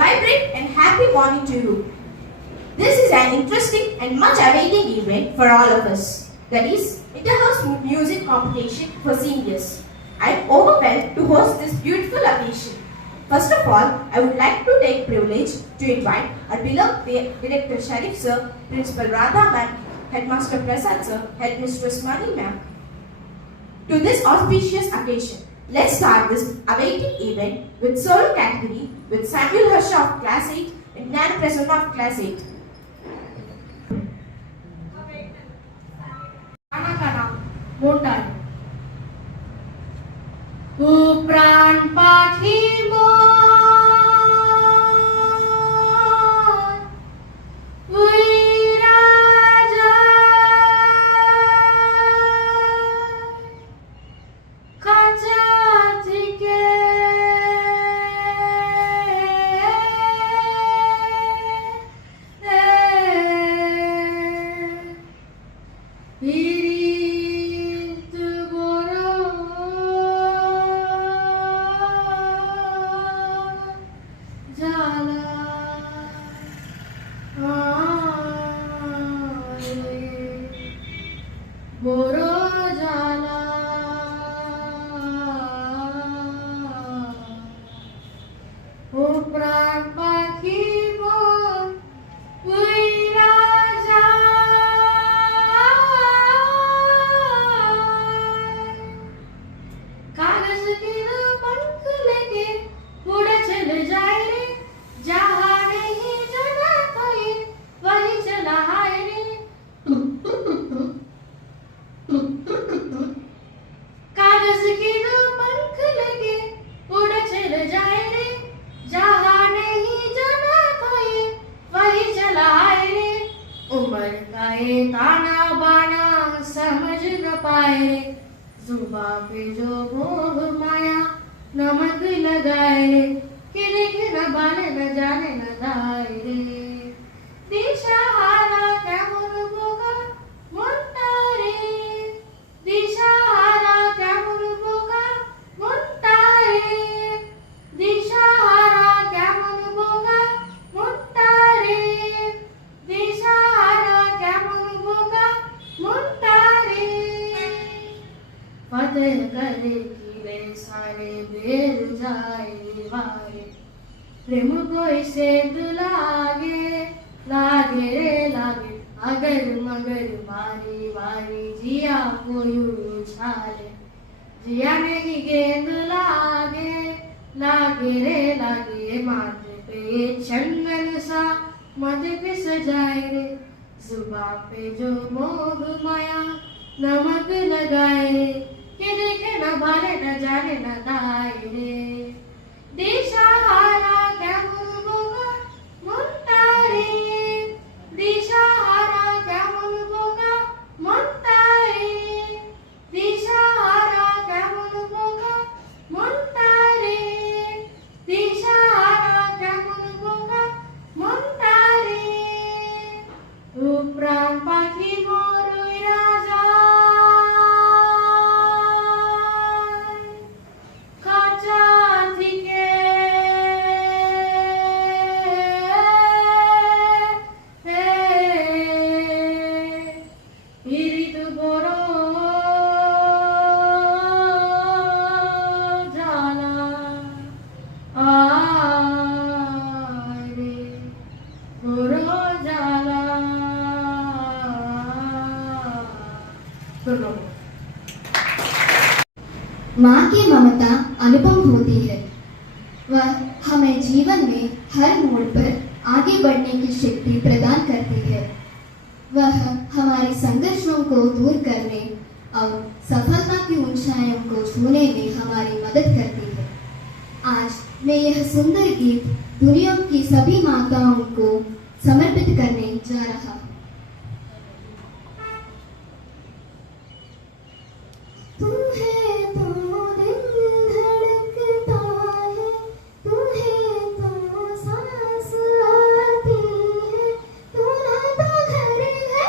Vibrant and happy morning to you. This is an interesting and much awaited event for all of us. That is, Interhouse Music Competition for seniors. I am overwhelmed to host this beautiful occasion. First of all, I would like to take privilege to invite our beloved Director Sharif Sir, Principal Radha Ma'am, Headmaster Prasad Sir, Headmistress Mani Ma'am, to this auspicious occasion. Let's start this awaited event with solo category with Samuel Harsha of Class 8 and Nan Prasanna of Class 8. Motor ओ प्राण पाखी मोर उई राजा काचा थिके ताना बाना समझ न पाए रे जुबा पे जो मोह माया नमक लगाए रे कि देखे न बाले न जाने न दाए रे दिशा हारा केमन बोगा मुंटा रे दिशा हारा केमन बोगा मुंटा रे दिशा हारा केमन बोगा मुंटा रे दिशा फतेह करे कीड़े सारे बेर जाए वारे प्रेम कोई सेध लागे लागे रे लागे अगर मगर बारी बारी जिया कोई उछाले जिया नहीं गेंद लागे लागे रे लागे माथे पे चंदन सा मध पिस जाए रे जुबा पे जो मोह माया नमक लगाए रे कि देखे न भाले न जाने न दाए रे दिशा हारा केमन बोगा मुंटा रे दिशा हारा केमन बोगा मुंटा रे दिशा हारा केमन बोगा मुंटा रे दिशा हारा केमन बोगा मुंटा रे ओ प्राण पाखी मोर राजा माँ की ममता अनुपम होती है। वह हमें जीवन में हर मोड़ पर आगे बढ़ने की शक्ति प्रदान करती है। वह हमारे संघर्षों को दूर करने और सफलता की ऊंचाइयों को छूने में हमारी मदद करती है। आज मैं यह सुंदर गीत दुनिया की सभी माताओं को समर्पित करने जा रहा हूँ। तू है तो दिल धड़कता है, तू है तो सांस आती है, तू ना तो घर है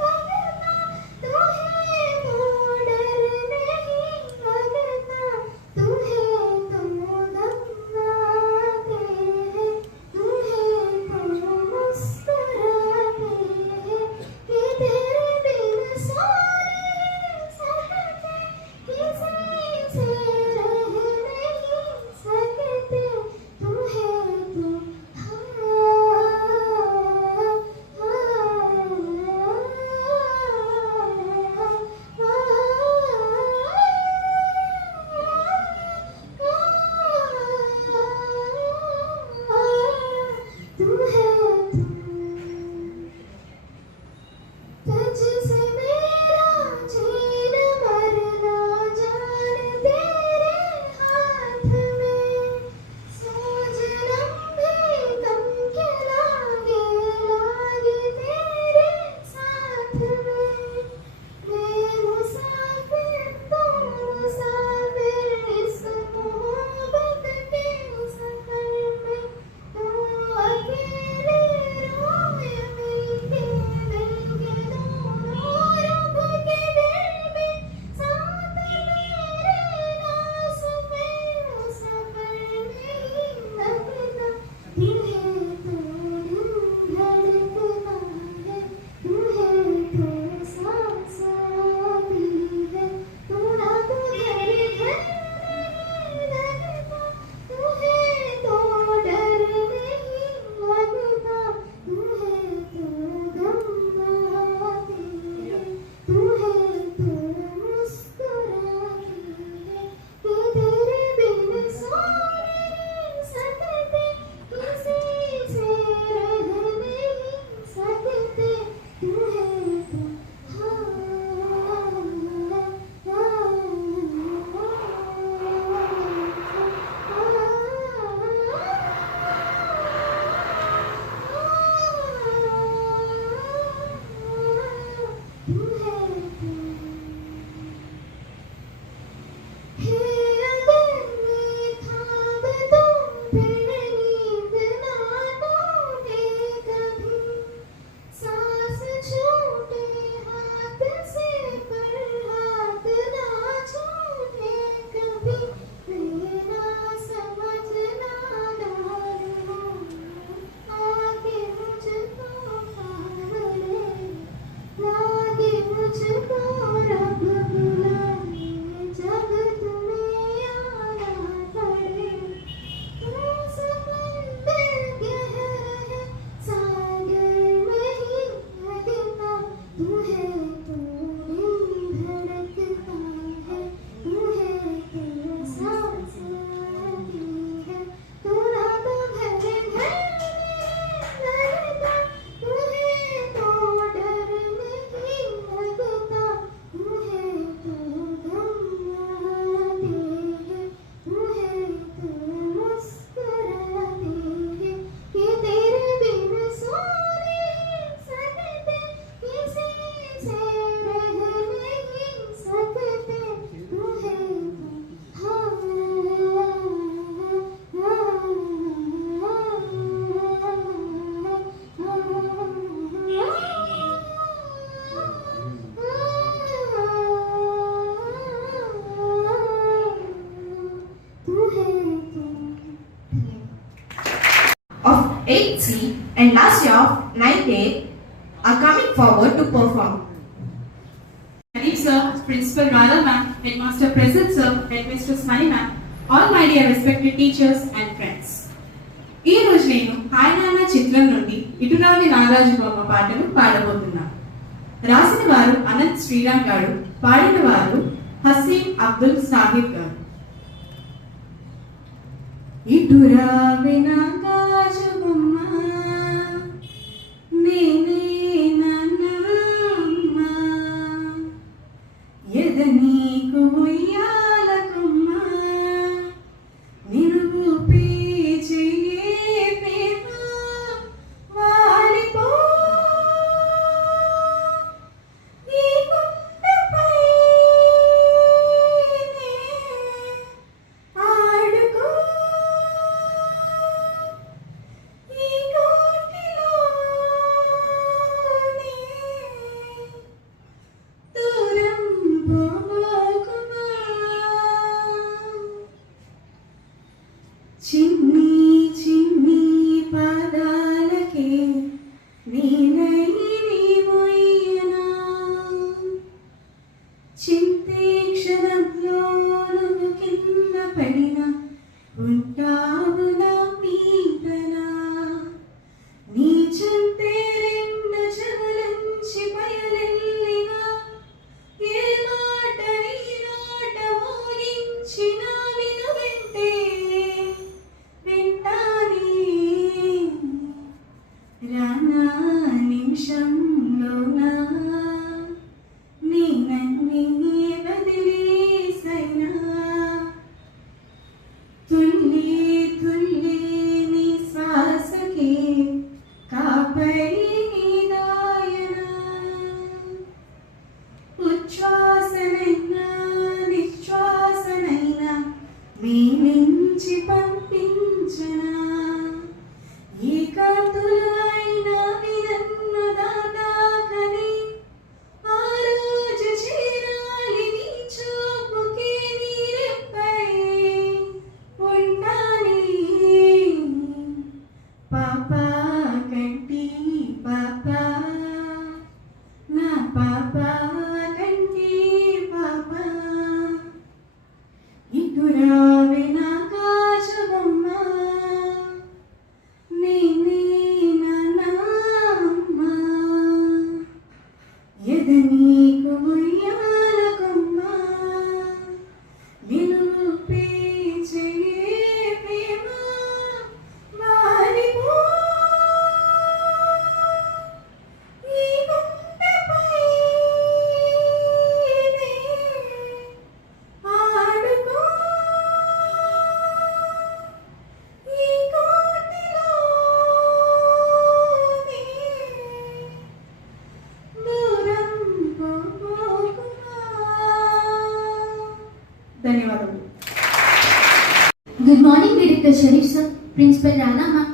लगता, तू है तो डर नहीं लगता, तू है तो गम आते हैं, तू है तो मुस्कुराते हैं कि तेरे बिन सोने सकते, किसी से रह नहीं सकते, तू है तो तू है तुझसे मेरा जीन मरना जान तेरे हाथ में, सोच लम्हे कम के लागे तेरे साथ में, मैं मुसाफिर तू मुसाफिर इस मोहब्बत के सफर में, तू अकेले रोए मिलके दिल के दोनों रब के दिल में, साथ मेरे नास में सफर नहीं लगता, दिल है तो दिल धड़कता है, तू है तो सांस आती है, तू ना तो घर है लगता, तू है तो डर नहीं लगता, तू है तो गम आते हैं, तू है तो मुस्कुराते हैं कि तेरे बिन सो नहीं सकते, किसी से रह नहीं सकते, तू है तो सांस छूटे हाथ से पर हाथ ना छूटे कभी, मेरा समझना डालो आगे मुझको पावले, लागे मुझको रब बुलाए जब तुम्हें आना पड़े, तू समंदर गहरा है सागर नहीं लगता, तू है तो दिल धड़कता है, तू है तो सांस आती है, तू ना तो घर है लगता, तू है तो डर नहीं लगता, तू है तो गम आते हैं, तू है तो मुस्कुराते हैं कि तेरे बिन सो नहीं सकते, किसी से रह नहीं सकते, तू है of 8C and last year of 9A are coming forward to perform. Nadeep sir, Principal Radha ma'am, Headmaster Present sir, Headmistress Mani ma'am, all my dear respected teachers and friends. ఈ రోజు నేను హాయ్ నాన్న చిత్రం నుండి ఇటురావి నాగరాజు బొమ్మ పాటను పాడబోతున్నాను. రాసిన వారు అనంత్ శ్రీరామ్ గారు, పాడిన వారు హసీన్ అబ్దుల్ సాహిబ్ గారు. ఇటురావి నాగరాజు బొమ్మ నేనే రానా నిమిషంలోనా నేనన్నీ వదిలేసైనా తుల్లి తుల్లి నీ శ్వాసకి కాపరి నీదాయనా ఉచ్ఛ్వాసనైనా నిశ్వాసనైనా మీ నుంచి పంపించనా ఏకాంతులు అయినా వినన్ను దాటాకని ఆ రోజు చేరాలి నీ చూపుకే నీరెప్పై ఉంటానే పాపా కంటి పాపా నా పాపా కంటి పాపా ఇటురావే నా కాచబొమ్మ నేనే నాన్నమ్మ ఎద నీకు ఉయ్యాల కొమ్మ నిలుపే చెయ్యే ప్రేమ మారిపో ఈ గుండెపై ఆడుకో ఈ కోటిలో దూరం పోకుమా. ధన్యవాదములు. Good morning, Director Sharif sir, Principal Rana ma'am,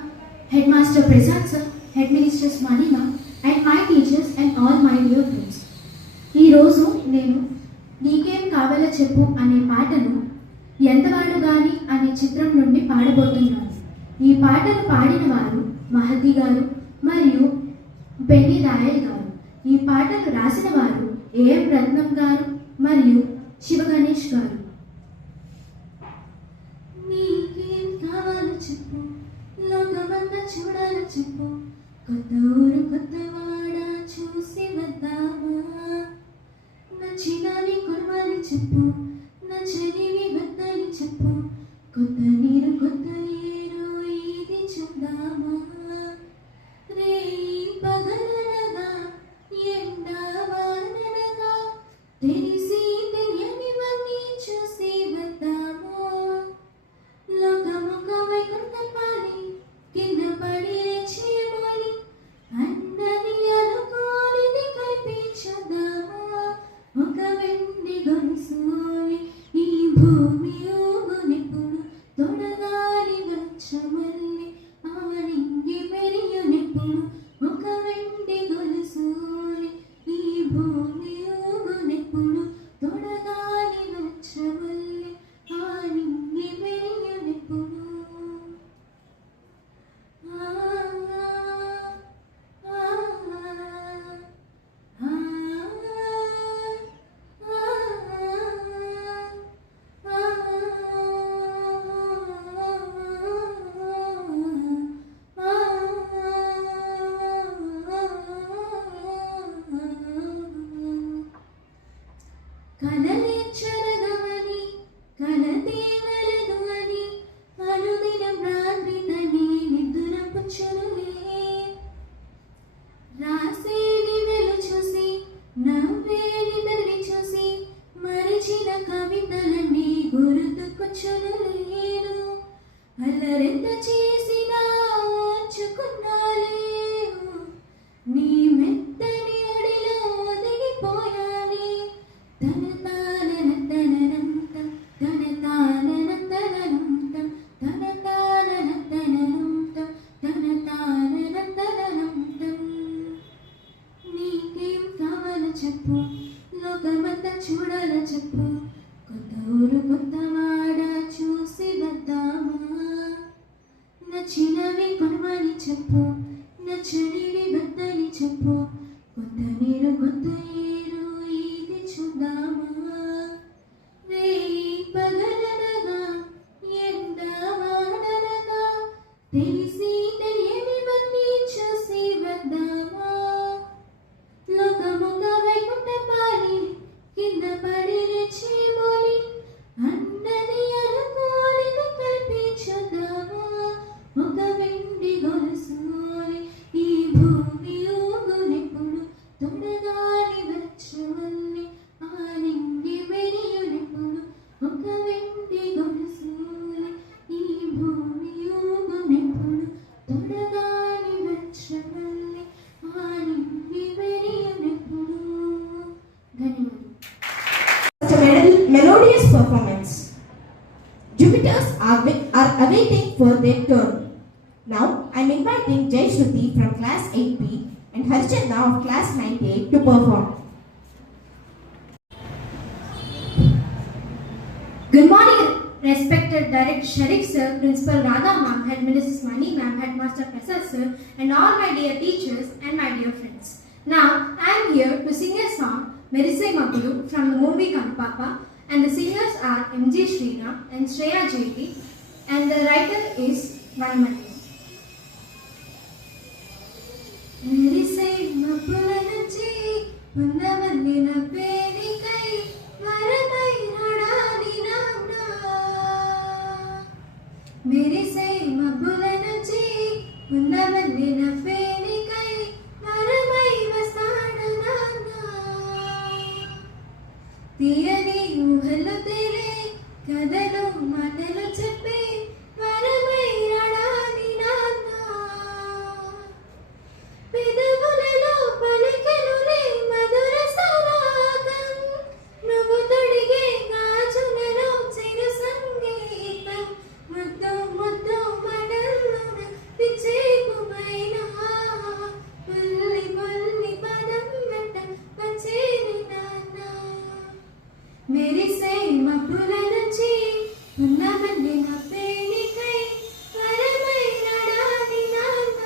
Headmaster Prasad sir, Headmistress Mani ma'am, and my teachers and all my dear friends. ఈ రోజు నేను నీకేం కావాలో చెప్పు అనే పాటను ఎంతవాడు గాని అనే చిత్రం నుండి పాడబోతున్నాను. ఈ పాటను పాడిన వారు మహతి గారు మరియు బెన్నీ రాయల్ గారు. ఈ పాటను రాసిన వారు ఏఎం రత్నం గారు మరియు శివ గణేష్ గారు. నీకేం కావాలో చెప్పు, లోకమంతా చూడాలో చెప్పు, కొత్త ఊరు కొత్త వాడ చూసి వద్దామా, నచ్చినవి కొనమని చెప్పు, నచ్చనివి వద్దని చెప్పు, కొత్త నీరు కొత్త ఏరు ఇది చూద్దామా, రే పగలనగా ఎండా వాననగా తెలిసి తెలియనివన్నీ చూసి వద్దామా, లోకముఖ వైకుంఠపాలి కింద పడి చేమని అందరి అనుకోనిది కల్పించుదామా, ఒక వెండి గొలుసుని ఈ భూమి ఊగునెప్పుడు తొడగాలి వచ్చమల్లి ఆనింగి మెరియునెప్పుడు, ఒక వెండి గొలుసుని ఈ భూమి ఊగునెప్పుడు తొడగాలి వచ్చమల్లి ఆనింగి మెరియునెప్పుడు. ఆ ఆ కలలే చెరగవని కలదేవలదు అని అనుదినం రాత్రి తని నిద్ర పుచ్చునులే, రాసేది వెలు చూసి నవ్వేది బెదిరి చూసి మరిచిన కవితలన్నీ గుర్తుకొచ్చునులేదు, అల్లరెంత చేసినా ఓర్చుకున్నాలేవు, నీ మెత్తని ఒడిలో ఒదిగిపోయాలి, తన తానన తననంతం తన తానన తననంతం తన తానన తననంతం తన తానన తననంతం. నీకేం కావాలో చెప్పు, లోకమంతా చూడాలో చెప్పు, కొత్త ఊరు కొత్త వాడ చూసి వద్దామా, నచ్చినవి కొనమని చెప్పు, నచ్చనివి వద్దని చెప్పు, కొత్త నీరు కొత్త ఏరు ఇది చూద్దామా, రే పగలనగా ఎండ వాననగా తెలిసి తెలియనివన్నీ చూసి వద్దామా, లోకముఖ వైకుంఠపాలి కింద పడి చేమోలి అన్నది అనుకోనిది కల్పించుదామా, ఒక వెండి గొలుసుని ఈ భూమి ఊగునెప్పుడు తొడగాలి వచ్చువల్లి ఆనింగి వెనియునెప్పుడు ఒక వెండి గొలుసులే ఈ భూమి ఊగునెప్పుడు తొడగాలి వచ్చువల్లి ఆనింగి వెనియునెప్పుడు. ధన్యవాదాలు. Such a melodious performance. Jupiters are awaiting for their turn. Now, I am inviting Jai Shruti from class 8B and Harchandra of class 9A to perform. Good morning, respected Director Sharif sir, Principal Radha ma'am, Headmistress Mani ma'am, Headmaster Prasad sir, and all my dear teachers and my dear friends. Now, I am here to sing a song, Merise Mabulu, from the movie Kanpapa, and the singers are M.G. Sriram and Shreya Jayati, and the writer is Vanmati. మెరిసే మబ్బుల నుంచి ఉన్నవల్లిన పేరికై వరమై నడాలి నాన్న. మెరిసే మబ్బుల నుంచి ఉన్నవల్లిన పేరికై వరమై వస్తాడ నాన్న. తీయని ఊహలు తేలే కథలు మాటలు చెప్పే వరమై నడాలి నాన్న. పెదవులలో పలికెనులే మధుర సరాగం, నువ్వు తొడిగే గాజులలో చిరు సంగీతం. ముద్దు ముద్దు మడల్లోన పిచ్చేకుమైనా పుల్లి పుల్లి పదం వెంట వచ్చేది నాన్న. మెరిసే మబ్బుల నుంచి ఉన్నవల్లిన పేలికై వరమై నడాలి నాన్న.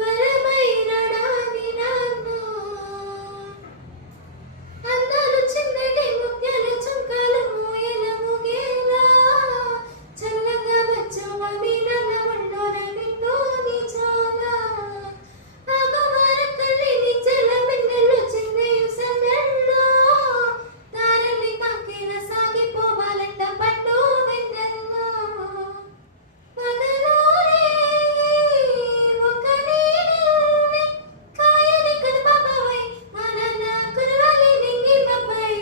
వరమై నడాలి నాన్న. అందాలు చిందటి ముత్యాలు చుంకాలు మోయల ముగేలా చల్లగా వచ్చవ మీనల వండోల నిన్నోని చాలా. ఆగవార కల్లిని చెల మిన్నెలు చిందేయు సందెల్లో తారల్ని తాకిన సాగిపోవాలంట పట్టు వెన్నెల్లో. పగలోరే ఒక నీడల్లే కాయని కనుపాపవై మా నాన్న కురవాలి నింగిమపై.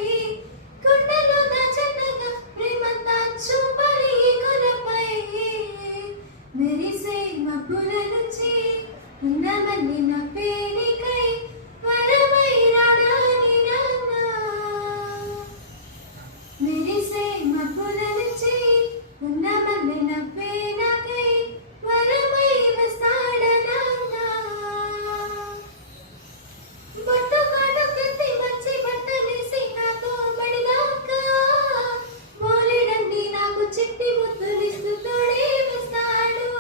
గుండెల్లో దాచన్నగా ప్రేమంతా చూపాలి ఈ గుణపై. మెరిసే మబ్బుల నుంచి ఉన్నవల్లిన పేలికై వరమై నడాలి నాన్న. మెరిసే మబ్బుల నుంచి ఉన్నవల్లిన పేలికై వరమై వస్తాడ నాన్న. బొట్టుకాటు కత్తి మంచి బట్టలేసి నాతో బడిదాకా మోలెడండి నాకు చిట్టి ముద్దులిస్తూ తోడే వస్తాడు.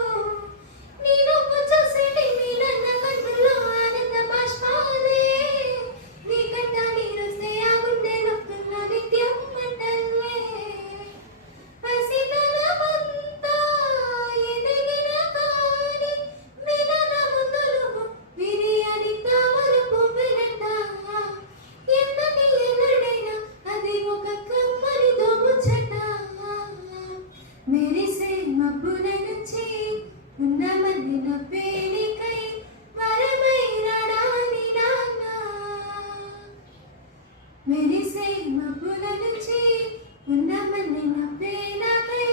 నేను చూసేటి మీ నన్న కన్నుల్లో ఆనంద బాష్పాలే. నీ కంట నీరొస్తే ఆ గుండె నొక్కుల్లో నిత్యం మంటల్లే. పసితనమంతా ఎదిగిన కాని మీద నా ముందు నువ్వు విరియని తామర పువ్వులంట. ఎంతటి ఎన్నడైనా అది ఒక కమ్మని దోముచ్చట. మెరిసే మబ్బుల నుంచి ఉన్నవల్లిన పేలికై వరమై నడాలి నాన్న. మెరిసే మబ్బుల నుంచి ఉన్నవల్లిన పేలికై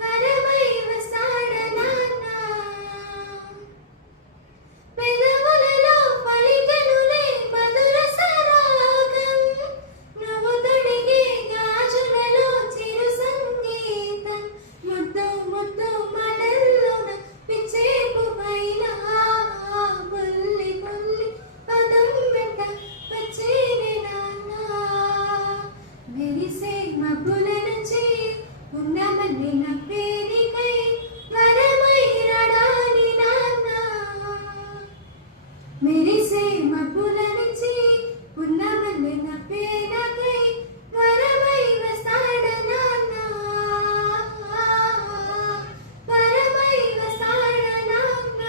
వరమై వస్తాడ నాన్న. పెదవులలో పలికెనులే మధుర సరాగం, నువ్వు తొడిగే గాజులలో చిరు సంగీతం. ముద్దు ముద్దు మడల్లోన పిచ్చేకుమైనా పుల్లి పుల్లి పదం వెంట వచ్చేది నాన్న. మెరిసే మబ్బుల నుంచి ఉన్నవల్లిన పేలికై వరమై నడాలి నాన్న. మెరిసే మబ్బుల నుంచి ఉన్నవల్లిన పేలికై వరమై వస్తాడ నాన్న. వరమై వస్తాడ నాన్న.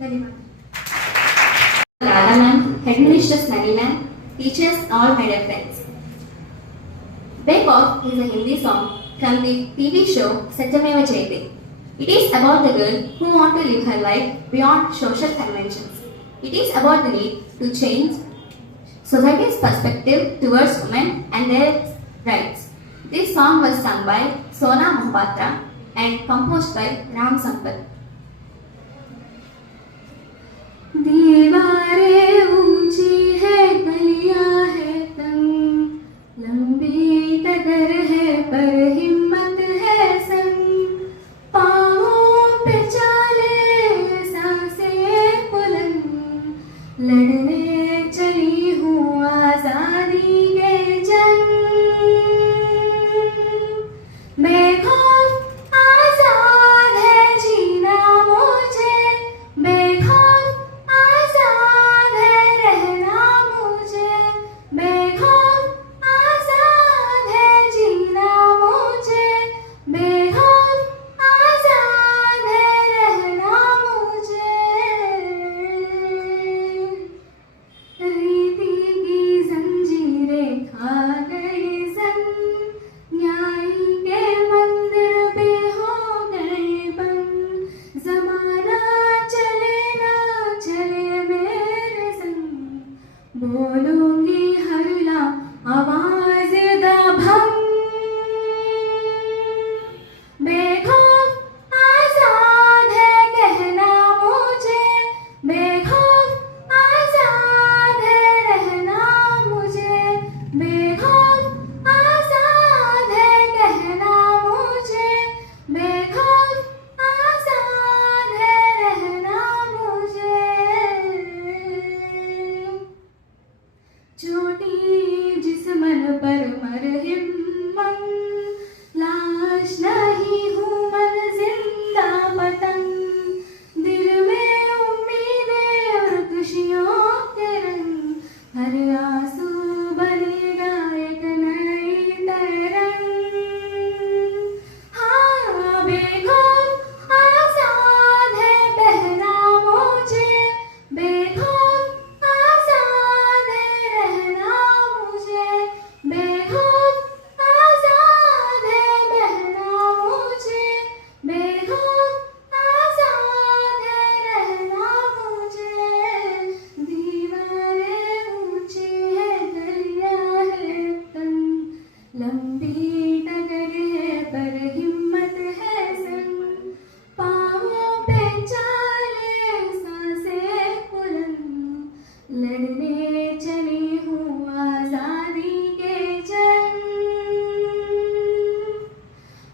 ధన్యవాదాలు. Radha ma'am, Headmistress Mani ma'am, teachers, all my dear friends. Bake Off is a Hindi song from the TV show Satyameva Jayate. It is about the girl who wants to live her life beyond social conventions. It is about the need to change society's perspective towards women and their rights. This song was sung by Sona Mohapatra and composed by Ram Sampath. दीवारें ऊंची है, गलियां है तंग, लंबी turgor है पर हिम्मत है संग, पाँवों पे चाले सांसें बुलंद, लड़ने चली हूँ आजादी के जंग, बेखौफ आजाद है जीना मुझे, बेखौफ आजाद है रहना मुझे, बेखौफ आजाद है जीना मुझे, बेखौफ आजाद है रहना मुझे। रीति की जंजीरें खा गई सन, न्याय के मंदिर भी हो गए बंद, जमाना चले ना चले मेरे संग, बोलूंगी हर ला आवाज दबंग, बेखौफ आजाद है कहना मुझे, बेखौफ आजाद है रहना मुझे, बेखौफ आजाद है कहना मुझे, बेखौफ आजाद है रहना मुझे। छोटी जिस्मन पर मरहिम, लाश नहीं हूँ मन जिंदा पतंग, दिल में उम्मीदें और खुशियों के रंग, हर आंसू बनेगा एक नई तरंग। हाँ बेखौफ आजाद है पहना मुझे, बेखौफ आजाद है रहना मुझे, बेखौफ आजाद है पहना मुझे, बेखौफ आजाद है रहना मुझे। दीवारें ऊंची है, गलियां है तंग, लंबी टगर है पर हिम्मत है संग, पाँवों पे चाले सांसें बुलंद, लड़ने चली हूँ आजादी के जंग,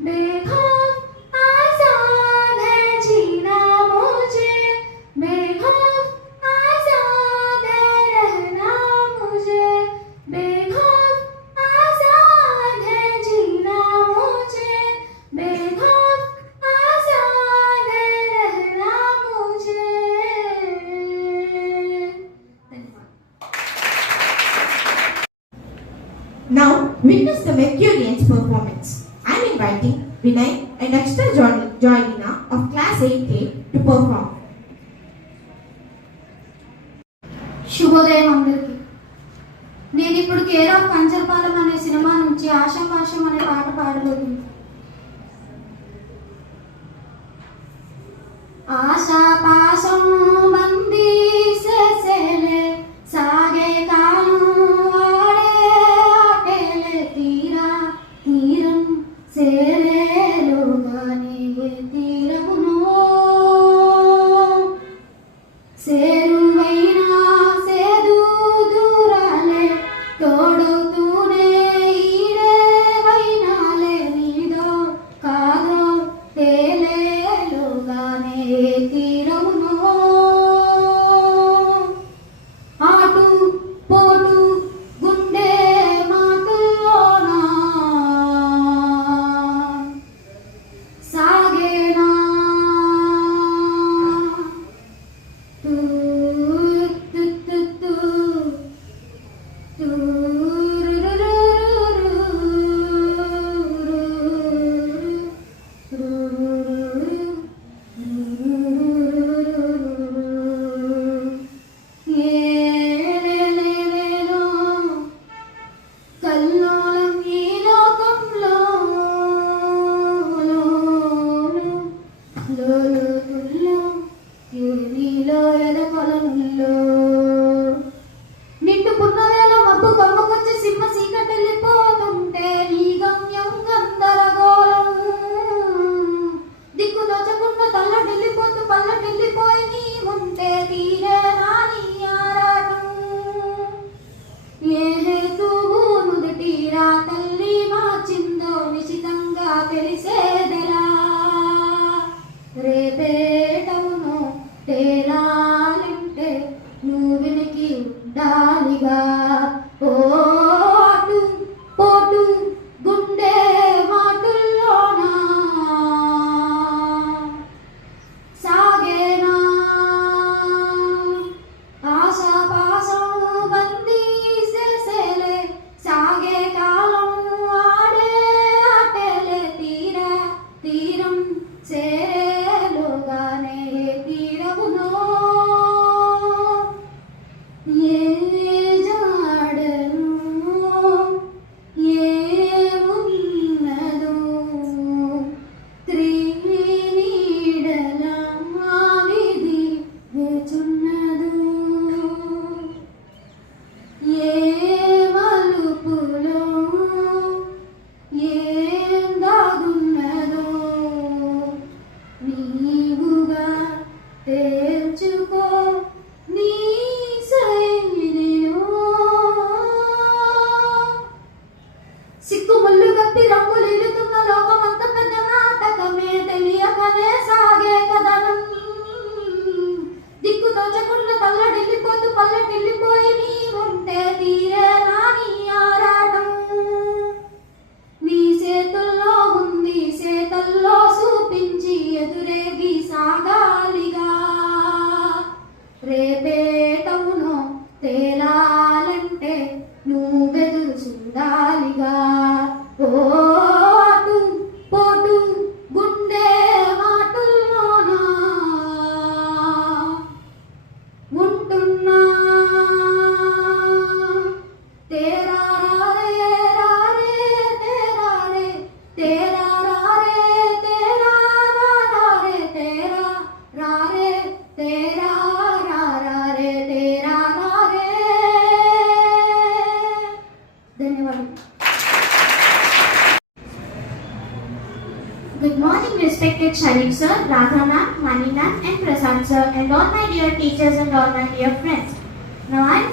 बेखौफ आजाद है जीना मुझे, बेखौफ आजाद है रहना मुझे, बेखौफ आजाद है जीना मुझे, बेखौफ आजाद है रहना मुझे। धन्यवाद। Now, witness the Mercurians' performance. I am inviting Vinay and Akshita Joylina of Class 8A to perform. శుభోదయం అందరికి. నేను ఇప్పుడు కేర్ ఆఫ్ కంచరపాలెం అనే సినిమా నుంచి ఆశాపాశం అనే పాట పాడబోతున్నాను. ఆశాపాశం బందీ సేసేలే, సాగే కాలం ఆడే ఆటేలే, తీరా తీరం సేరేలోగానే తీరమును, సేరువైనా సేదు దూరాలే, తోడవుతూనే ఈడే వైనాలే, నీడ తేలాలంటే నువ్వు వెనకి ఉండాలిగా. ఓ అటు పోటు గుండె మాటుల్లోనా సాగేనా ఆశాపాశం బందీ చేసేలే సాగే కాలం ఆడే ఆటేలే తీరం చేరేలోగానే తీరవునో ఏ జాడను ఏమున్నదో త్రినీడల విధి వేచున్నదు ఏ మలుపులో ఏం దాగున్నదో నీవుగా తేల్చుకో నీ శైలిలో. సిక్కుముళ్ళు కప్పి రంగులిలుతున్న లోకమంత పెద్ద నాటకమే తెలియకనే సాగే కథనం. దిక్కు తోచకుండా తల్లడిల్లిపోతూ పల్లటిల్లిపోయి నీ ఉంటే తీరే నాని ఆరాటం. నీ చేతుల్లో ఉంది చేతల్లో చూపించి ఎదురేగి సాగాలిగా. రేపేటవునో తేలాలంటే నువ్వెదురు చూడాలిగా. ఓ అటు పోటు గుండె మాటుల్లోనా ఉంటున్నా తేరా రారే రారే తేరా రే తేరా రారే తేరా రారే తేరా రారే తేరా రారే తేరా రారే. ధన్యవాదాలు. Good morning, respected Sharif sir, Radha ma'am, Mani ma'am, and Prasad sir, and all my dear teachers and all my dear friends. Now I'm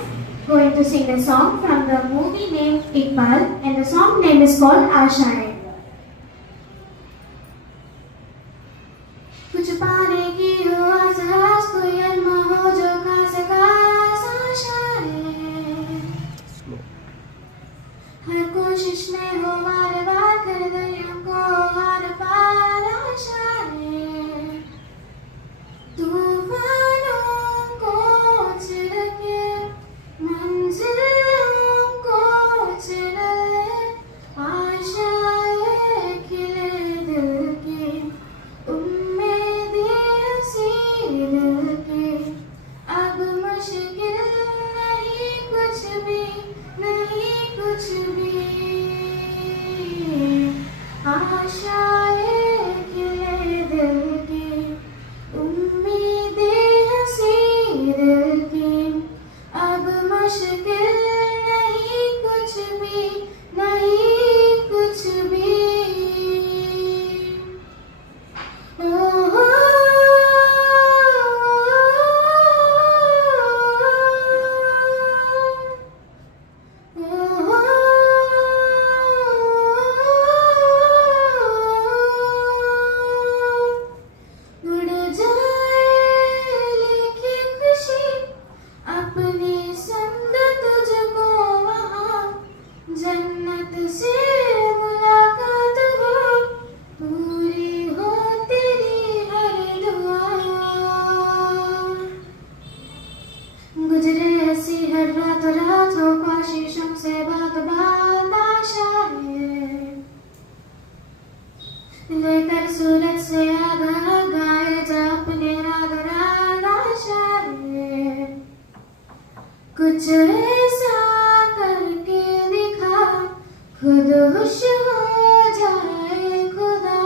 going to sing a song from the movie named Iqbal, and the song name is called Ashaye. कुछ पाने की हो आसास, कोई अरमा हो जो खा सका आशाए. हर कोशिश में हो बार बार कर दरियों को हार पार आशाए. तूफानों को छिड़के मंजिलों को चले आशाए खिले दिल की उम्मीदें हंसी दिल की. अब मुश्किल नहीं कुछ भी नहीं कुछ भी आशाए खिले दिल की उम्मीदें हंसी दिल की. अब मुश्किल नहीं कुछ भी नहीं कुछ भी. ओ हो उड़ जाए लेकिन खुशी अपने संग तुझको वहाँ जन्नत से मुलाकात हो पूरी हो तेरी हर दुआ. गुजरे ऐसी हर रात रात हो ख्वाहिशों से बात बात आशाएं लेकर सूरत से आगा गाए जा अपने राग राग आशाएं. कुछ ऐसा करके दिखा खुद खुश हो जाए खुदा.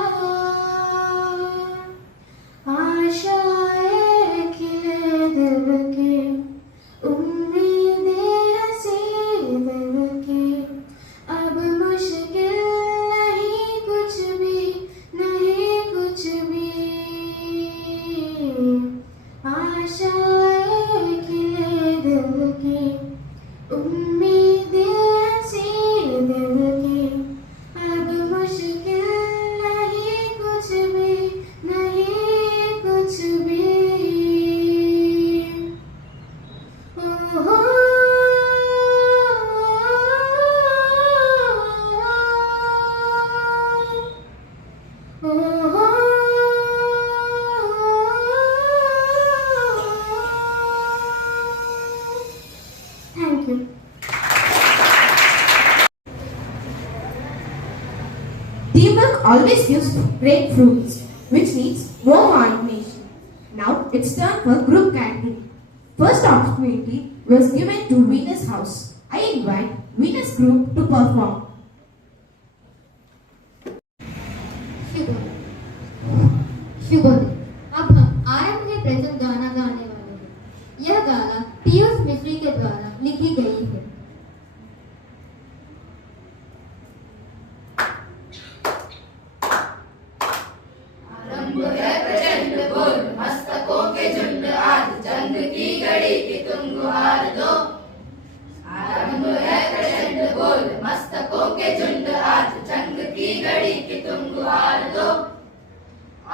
आशाएं खिले दिल की उम्मीदें हंसी दिल की. अब मुश्किल नहीं कुछ भी नहीं कुछ भी आशाएं खिले दिल की you. Teamwork always gives great fruits, which needs more coordination. Now it's turn for group category. First opportunity was given to Venus House. I invite Venus Group to perform. शुभोदय। अब हम आरंभ में प्रथम गाना गाने वाले हैं। यह गाना पीयूष मिश्री के द्वारा लिखी गई है। आरंभ है प्रचंड बोल मस्तकों के झुंड आज जंग की घड़ी की तुम गुहार दो। आरंभ है प्रचंड बोल मस्तकों के झुंड आज जंग की घड़ी की तुम गुहार दो।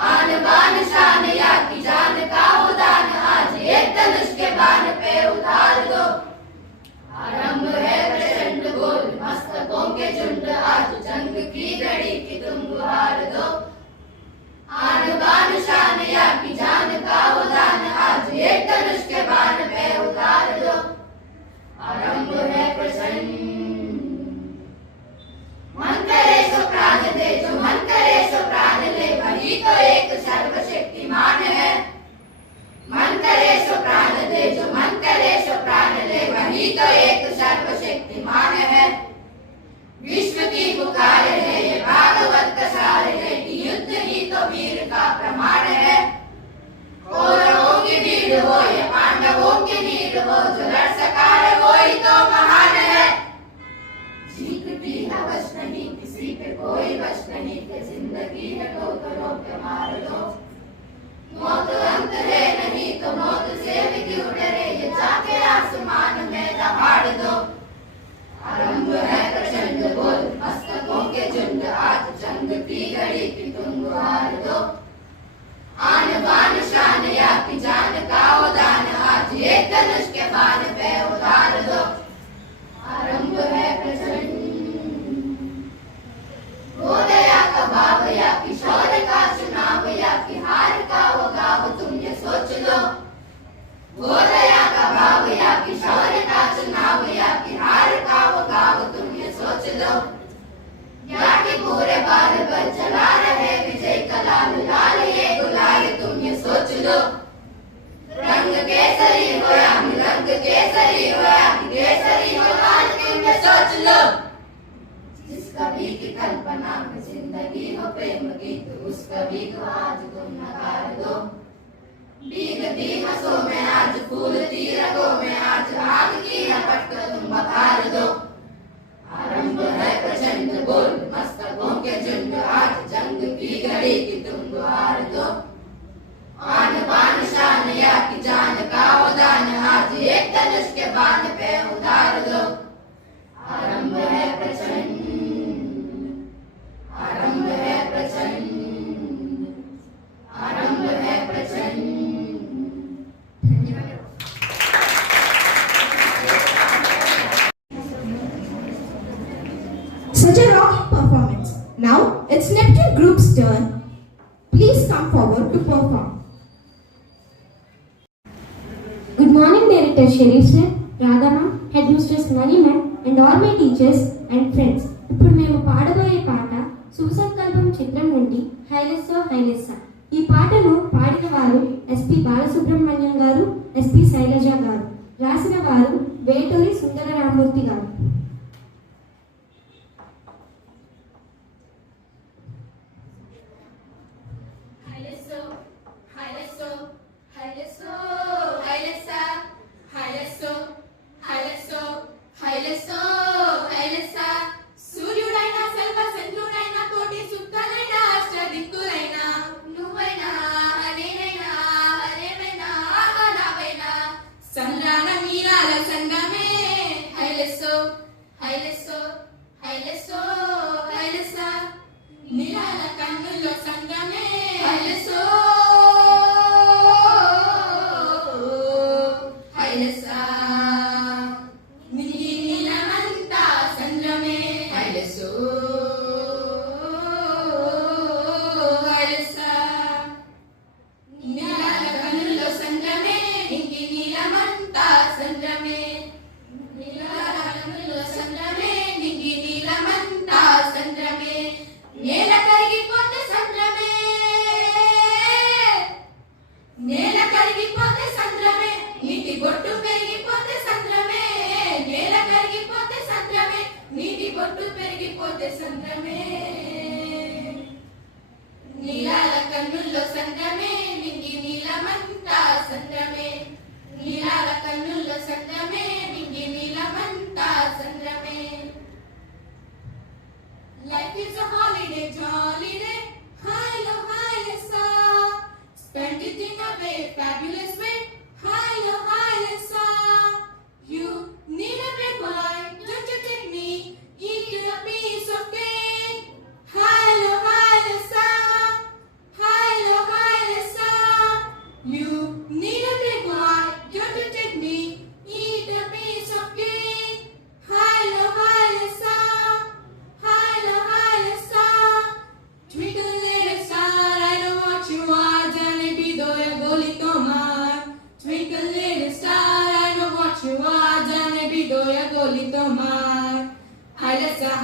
आन बान शान या की जान का उदान आज एक धनुष के बाण पे उतार दो। आरंभ है प्रचंड बोल मस्तकों के झुंड आज जंग की घड़ी की तुम गुहार दो। आन बान शान या की जान का उदान आज एक धनुष के बाण पे उतार दो। आरंभ है प्रचंड मन करे सो प्राण दे जो मन करे सो प्राण ले वही तो एक सर्वशक्तिमान है। मन करे सो प्राण दे जो मन करे सो प्राण ले वही तो एक सर्वशक्तिमान है। विश्व की पुकार है ये भागवत का सार है कि युद्ध ही तो वीर का प्रमाण है। कौरवों की भीड़ हो या पांडवों की भीड़ हो जो लड़ सका है वही तो महान है। जीतती है वश नहीं किसी पे कोई वश नहीं कि जिंदगी है तो रोक के मार दो। मौत अंत है नहीं तो मौत से भी क्यों डरे ये जाके आसमान में दहाड़ दो। आरंभ है प्रचंड बोल मस्तकों के झुंड आज जंग की घड़ी की तुम गुहार दो। आन बान शान या की जान का उदान आज एक धनुष के बाण पे उतार दो। आरंभ है प्रचंड वो दया का भाव या कि शौर्य का चुनाव या कि हार का वो गाव तुम ये सोच लो। वो दया का भाव या कि शौर्य का चुनाव या कि हार का वो गाव तुम ये सोच लो। या कि पूरे बाल पर चला रहे विजय का लाल लाल ये गुलाल तुम ये सोच लो। रंग केसरी हो या रंग केसरी हो या केसरी हो लाल तुम ये सोच लो। जिस कवि की कल्पना में जिंदगी हो प्रेम गीत उस कवि को आज तुम नकार दो। भीगती हंसों में आज फूलती रगों में आज आग की लपट को तुम बखार दो। आरंभ है प्रचंड बोल मस्तकों के झुंड आज जंग की घड़ी की तुम गुहार दो। आन बान शान या की जान का उदान आज एक धनुष के बाण पे उतार दो। आरंभ है प्रचंड आरंभ है प्रचंड आरंभ है प्रचंड। Such a rocking performance. Now it's Neptune Group's turn. Please come forward to perform. Good morning, Director Sharif sir, Radha ma'am, Headmistress Mani ma'am, and all my teachers and friends. ఇప్పుడు మేము పాడబోయే పాట శుభసంకల్పం చిత్రం నుండి హైలెస్సో హైలెస్సా. ఈ పాటను పాడిన వారు ఎస్పి బాలసుబ్రహ్మణ్యం గారు, ఎస్పి శైలజ గారు. రాసిన వారు వేటూరి సుందరరామూర్తి గారు. హైలెస్సో హైలెస్సో హైలెస్సో హైలెస్సా హైలెస్సో హైలెస్సో హైలెస్సో హైలెస్సా. సూర్యుడైనా సర్వ చంద్రుడైనా కోటి చుక్కలైనా అష్టదిక్కులైనా నువ్వైనా నేనైనా అరేమైనా నావైనా సంద్రాన మీరాల సంగమే. హైలెస్సో హైలెస్సో హైలెస్సో హైలెస్సా నీలాల కన్నుల్లో సంగమే. హైలెస్సో హైలెస్సా నింగి నీలమంతా సంద్రమే. హైలెస్సో హైలెస్సా నీలాల కన్నుల్లో సంద్రమే నింగి నీలమంతా సంద్రమే. నీలాల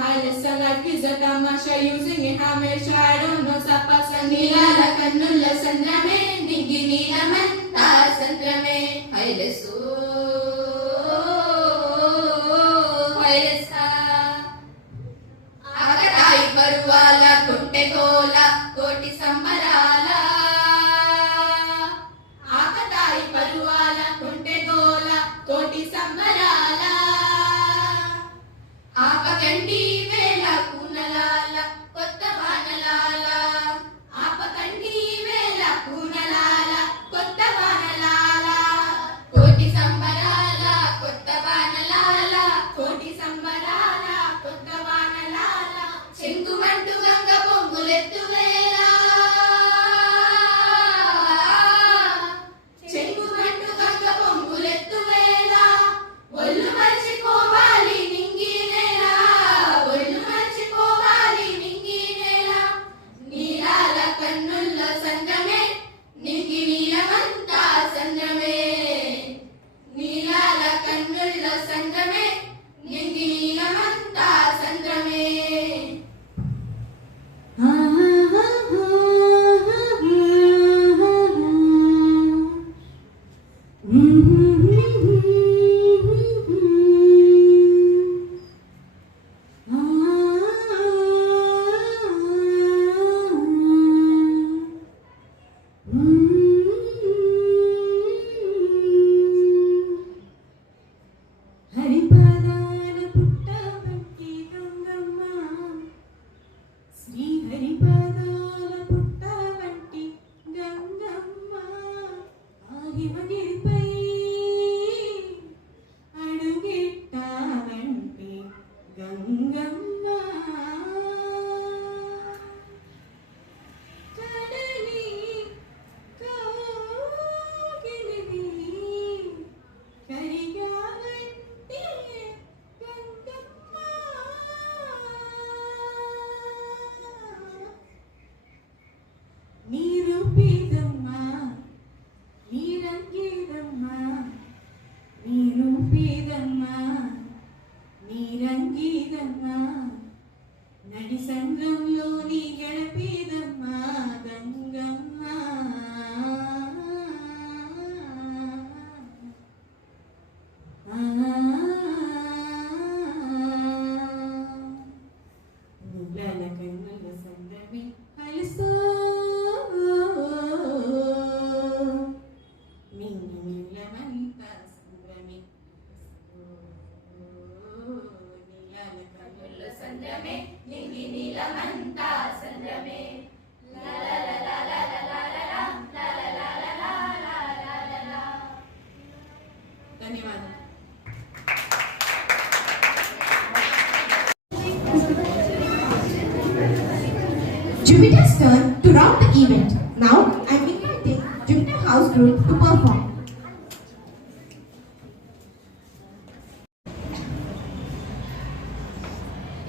high lesson, life is a tamasha, using it hamesha, I don't know sapasa. Nilala kannulla sandrame, ningi neelamanta sandrame, high lesso, high lessa. Akatai paruvala, kunte gola, koti sambarala. Akatai paruvala, kunte gola, koti sambarala. ఆపకండి వేళ కూనలాల కొత్త వానలాల ఆపకండి వేళ కూనలాల కొత్త వానలాల కోటి సంబరాల కొత్త వానలాల కోటి సంబరాల కొత్త వానలాల చెంగుమంటూ గంగ పొంగులెత్తు వేళ చెంగుమంటూ గంగ పొంగులెత్తు వేళ ఒళ్ళు మర్చిపోవాలి నింగి నేల ఒళ్ళు మర్చిపోవాలి నింగి నేల నీలాల కన్నుల్లో సంద్రమే నింగి నీలమంతా సంద్రమే నీలాల కన్నుల్లో సంద్రమే నింగి నీలమంతా సంద్రమే హరిపాదాల పుట్టవంటి గంగమ్మ శ్రీ హరిపాదాల పుట్టవంటి గంగమ్మ ఆహిమగిరిపై అడుగెట్టావంటి గంగమ్మ కడలి కోకిలిని కరిగావంటి గంగమ్మ నీరు పీదమ్మ నీరంగీదమ్మ నీరు పీదమ్మ నీరంగీదమ్మ నడి సంద్రంలో నీ గడపేదమ్మ గంగమ్మ నీలాల కన్నుల సంద్రమే హైలసో నింగి నీలమంతా సంద్రమే నీలాల కన్నుల సంద్రమే నింగి నీలమంతా సంద్రమే ధన్యవాదాలు. Jupiter's turn to round the event. Now, I'm inviting Jupiter House Group to perform.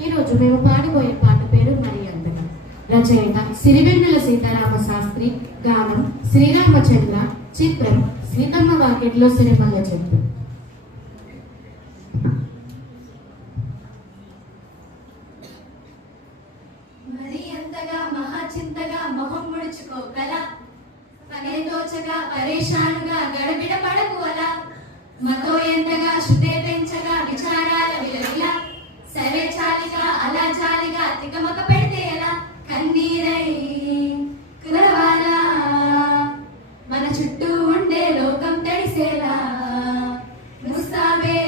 ఈరోజు మేము పాడబోయే పాట పేరు మరి అంతగా. రచయిత సిరివెన్నెల సీతారామ శాస్త్రి. గానం శ్రీరామచంద్ర. చిత్రం సీతమ్మ వాకిట్లో సిరిమల్ల చెట్టు. మరి ఎంతగా మహాచింతగా మొహం ముడుచుకోగల పనే తోచగా పరేషానుగా గడబిడ పడకు అలా మతో ఎంతగా శుతే పెంచగా విచారాల విలవిల సరే చాలిగా అలా చాలిగా తికమక పెడితే ఎలా కన్నీరై కురవాలా మన చుట్టూ ఉండే లోకం తడిసేలా ముస్తాబే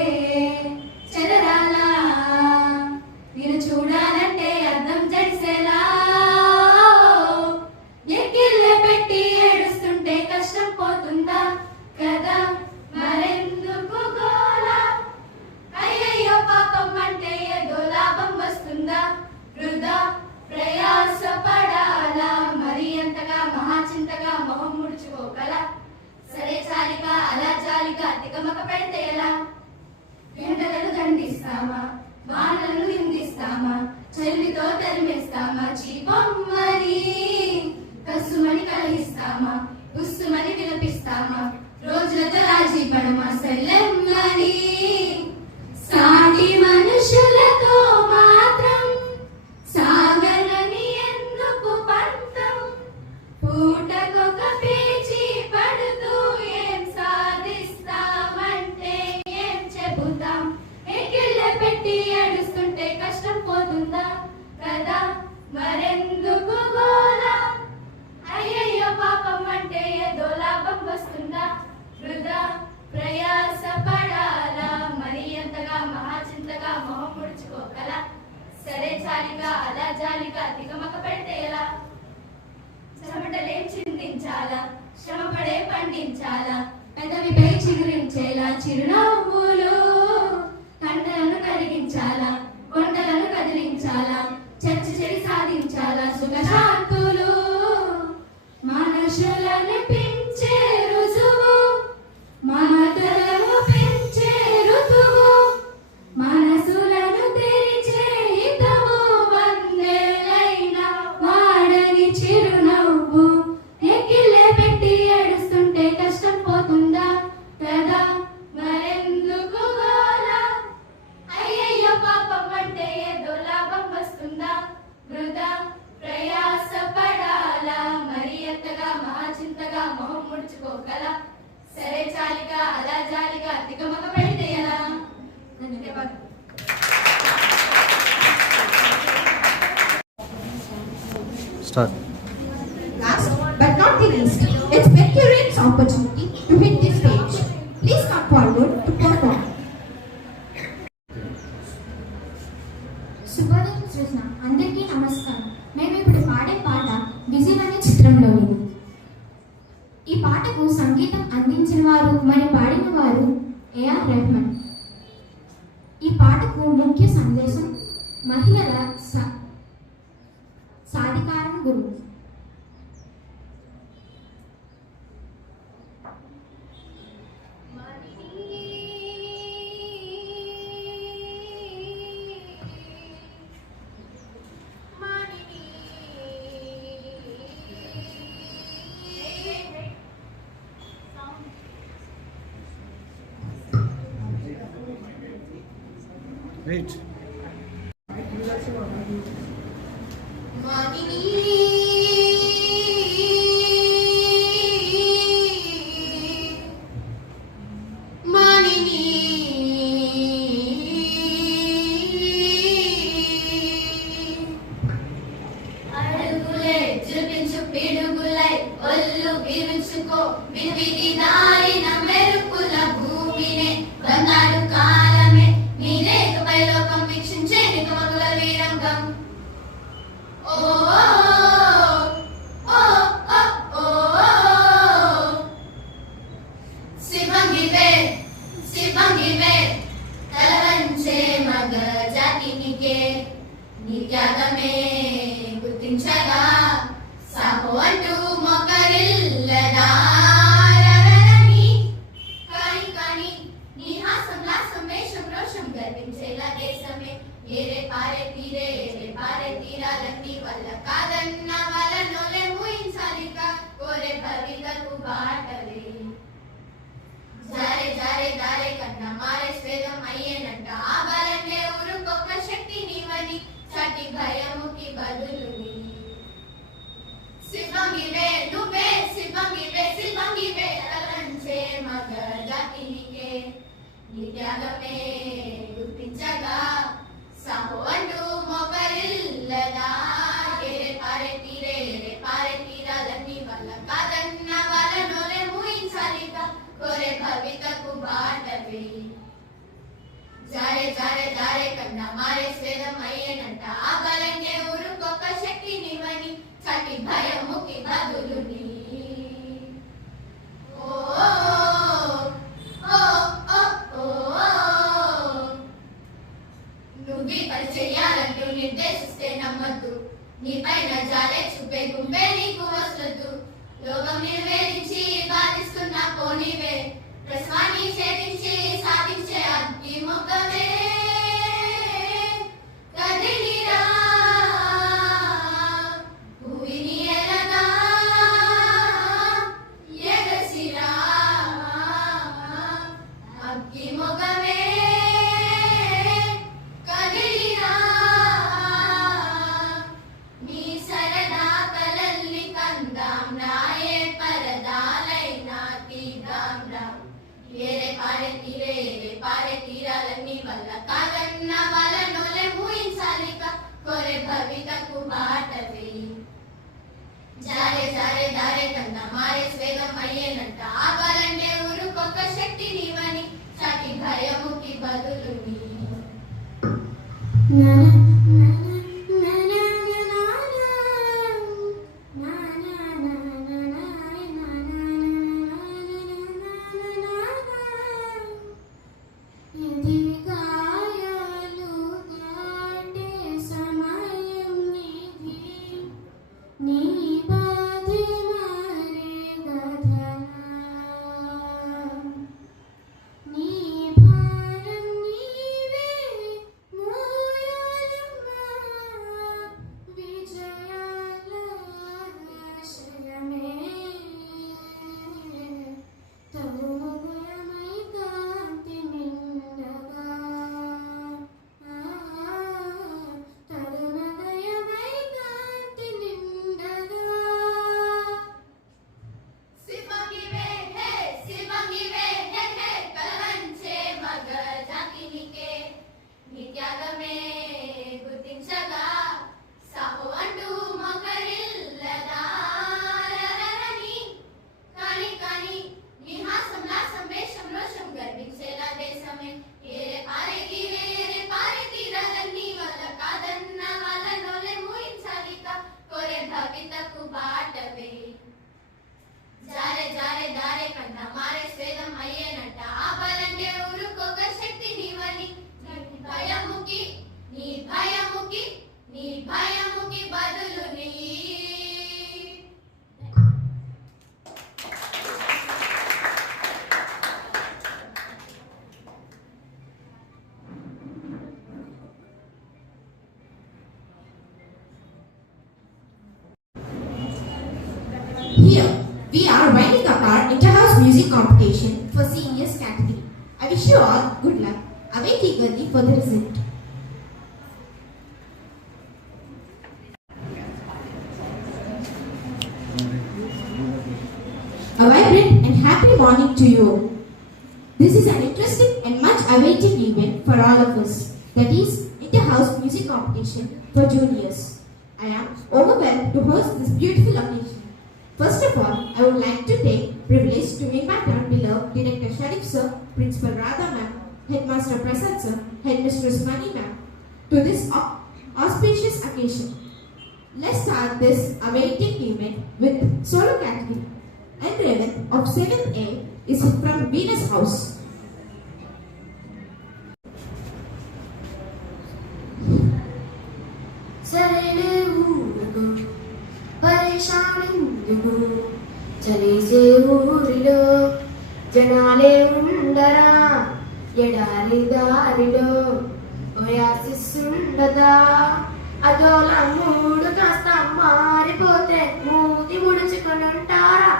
చెదరాలా నేను చూడాలంటే అర్థం జడిసేలా ఎక్కిళ్ళే పెట్టి ఏడుస్తుంటే కష్టం పోతుందా కదా మరెందుకు గోలా అయ్యయ్యో పాపం అంటే ఏదో లాభం వస్తుందా వృధా ప్రయాస పడాలా మరి ఎంతగా మహాచింతగా మొహం ముడుచుకోగల సరే చాలిక అలా చాలిక తికమక పెడితే ఎలా ఎండలను దండిస్తామా వానలను నిందిస్తామా చెల్లితో తరిమేస్తామా చీపమ్మని కసుమని కలహిస్తామా ఉస్సుమని విలపిస్తామా రోజులతో రాజీ పడమా సెల్లెమ్మని సాటి మనుషులతో మాత్రం చాలిగా అలా జాలిగా తికమక పెడితే ఎలా చెమటలేం చిందించాలా శ్రమపడే పండించాలా పెదవిపై చిగురించేలా చిరునవ్వులు కంటలను కరిగించాలా కొండలను కదిలించాలా చర్చ చెడి సాధించాలా సుఖశాంతులు మనుషులను పెంచే రుజువు మమతలను పెంచే ఋతువు మనసులను తెరిచే హితవు వందేలైన వాడని చిరునవ్వు ఎక్కిళ్ళే పెట్టి ఏడుస్తుంటే కష్టం పోతుందా కదా మరెందుకు గోలా అయ్యయ్యో పాపం అంటే ఏదో లాభం వస్తుందా వృధా ప్రయాస పడాలా మరి ఎంతగా మహాచింతగా మొహం ముడుచుకోగల సరే చాలిగా అలా జాలిగా తికమక పెడితే ఎలా ధన్యవాదాలు. Last but not the least, it's Mercurian's opportunity to hit the stage. Please come forward to perform. శుభోదయం సృజన అందరికీ నమస్కారం. మేము ఇప్పుడు పాడే పాట విజిల్ అనే చిత్రంలోనిది. ఈ పాటకు సంగీతం అందించిన వారు మరి పాడిన వారు ఏఆర్ రెహమాన్. ఈ పాటకు ముఖ్య సందేశం మహిళల సాధికారం గురించి. Great. అడుగులే చూపించు పిడుగులై ఒళ్ళు విరుచుకో వివిధి దారిన మెరుపుల భూమినే బంగారు కాలమే మీరేకపై లోకం వీక్షించే నికమగుల వీరంగం ఓ ఓ ఓ ఓ శివంగివే శివంగివే తలవంచే మగ జాతినికే నీ త్యాగమే గుర్తించగా సాహో అంటూ మొకరిల్లదారని కాని కాని నీ హాసం లాసం వేషం రోషం గర్వించేలా దేశమే ఏరే పారే తీరాలన్నీ వల్ల కాదన్న వలనోలే ఊహించాలిగా కోరే భవితకు బాటలే జారే జారే దారే కన్నా మారే స్వేదం అయ్యేనంట ఆ బలనే ఊరుకొక్క శక్తి నీవని చాటి భయముకి బదులుని శివంగివే నువ్వే శివంగివే తలంచే మగ జాతినికే నీ త్యాగమే గుర్తించగా సాహో అంటూ మొగరిల్లదా ఏరే పారే తీరాలన్నీ వల్ల కాదన్న వలనోలే ఊహించాలిగా కోరే భవితకు బాటవే జారే దారే కన్నా మారే స్వేదం అయ్యేనంట ఆ బలంగే ఊరుకొక్క శక్తి నీవని చాటి భయముకి బదులుని ఓ ఓ ఓ ఓ నువ్వు పని చెయ్యాలంటూ నిర్దేశిస్తే నమ్మద్దు నీపైన జాలే చూపే గుంపే నీకు వసలదు లోకం నిర్వేదించి బాధిస్తున్న పోనీవే ప్రస్వాన్ని ఛేదించి సాధించే అగ్గి మొగ్గమే కదిలిరా భూమిని ఎరగా ఎగసిరా అగ్గి మొగ్గమే కదిలిరా నీ సరదా కలల్ని కందాం రాయే పరదాలైనా తీద్దాం రా ఏరే పారే తీరాలన్నీ వల్ల కాదన్న వలనోలే ఊహించాలిగా కోరే భవితకు బాటవే జారే దారే కన్నా మారే స్వేదం అయ్యేనంట ఆ బలంటే ఊరుకొక్క శక్తి నీవని చాటి భయముకి బదులుని జారే జారే దారే కంట మారే స్వేదం అయ్యేనంట ఆపాలంటే ఊరుకోక శక్తి నీవని భయముకి నీ భయముకి నీ భయముకి బదులు నీ Here, we are winding up our inter-house music competition for seniors category. I wish you all good luck. Await eagerly for the result. A vibrant and happy morning to you all. This is an interesting and much awaited event for all of us. That is, inter-house music competition for juniors. I am overwhelmed to host this beautiful occasion. First of all, I would like to take privilege to invite our beloved Director Sharif Sir, Principal Radha Ma'am, Headmaster Prasad Sir, Headmistress Mani Ma'am, to this auspicious occasion. Let's start this awaiting event with solo category. And Raven of 7th A is from Venus House. సరేలే ఊరుకు పరేషానెందుకు చలేసే ఊరిలో జనాలే ఉండరా ఎడారి దారిలో ఓయాసిస్తుండదా అదోల మూడు కాస్త మారిపోతే మూతి ముడుచుకొనుంటారా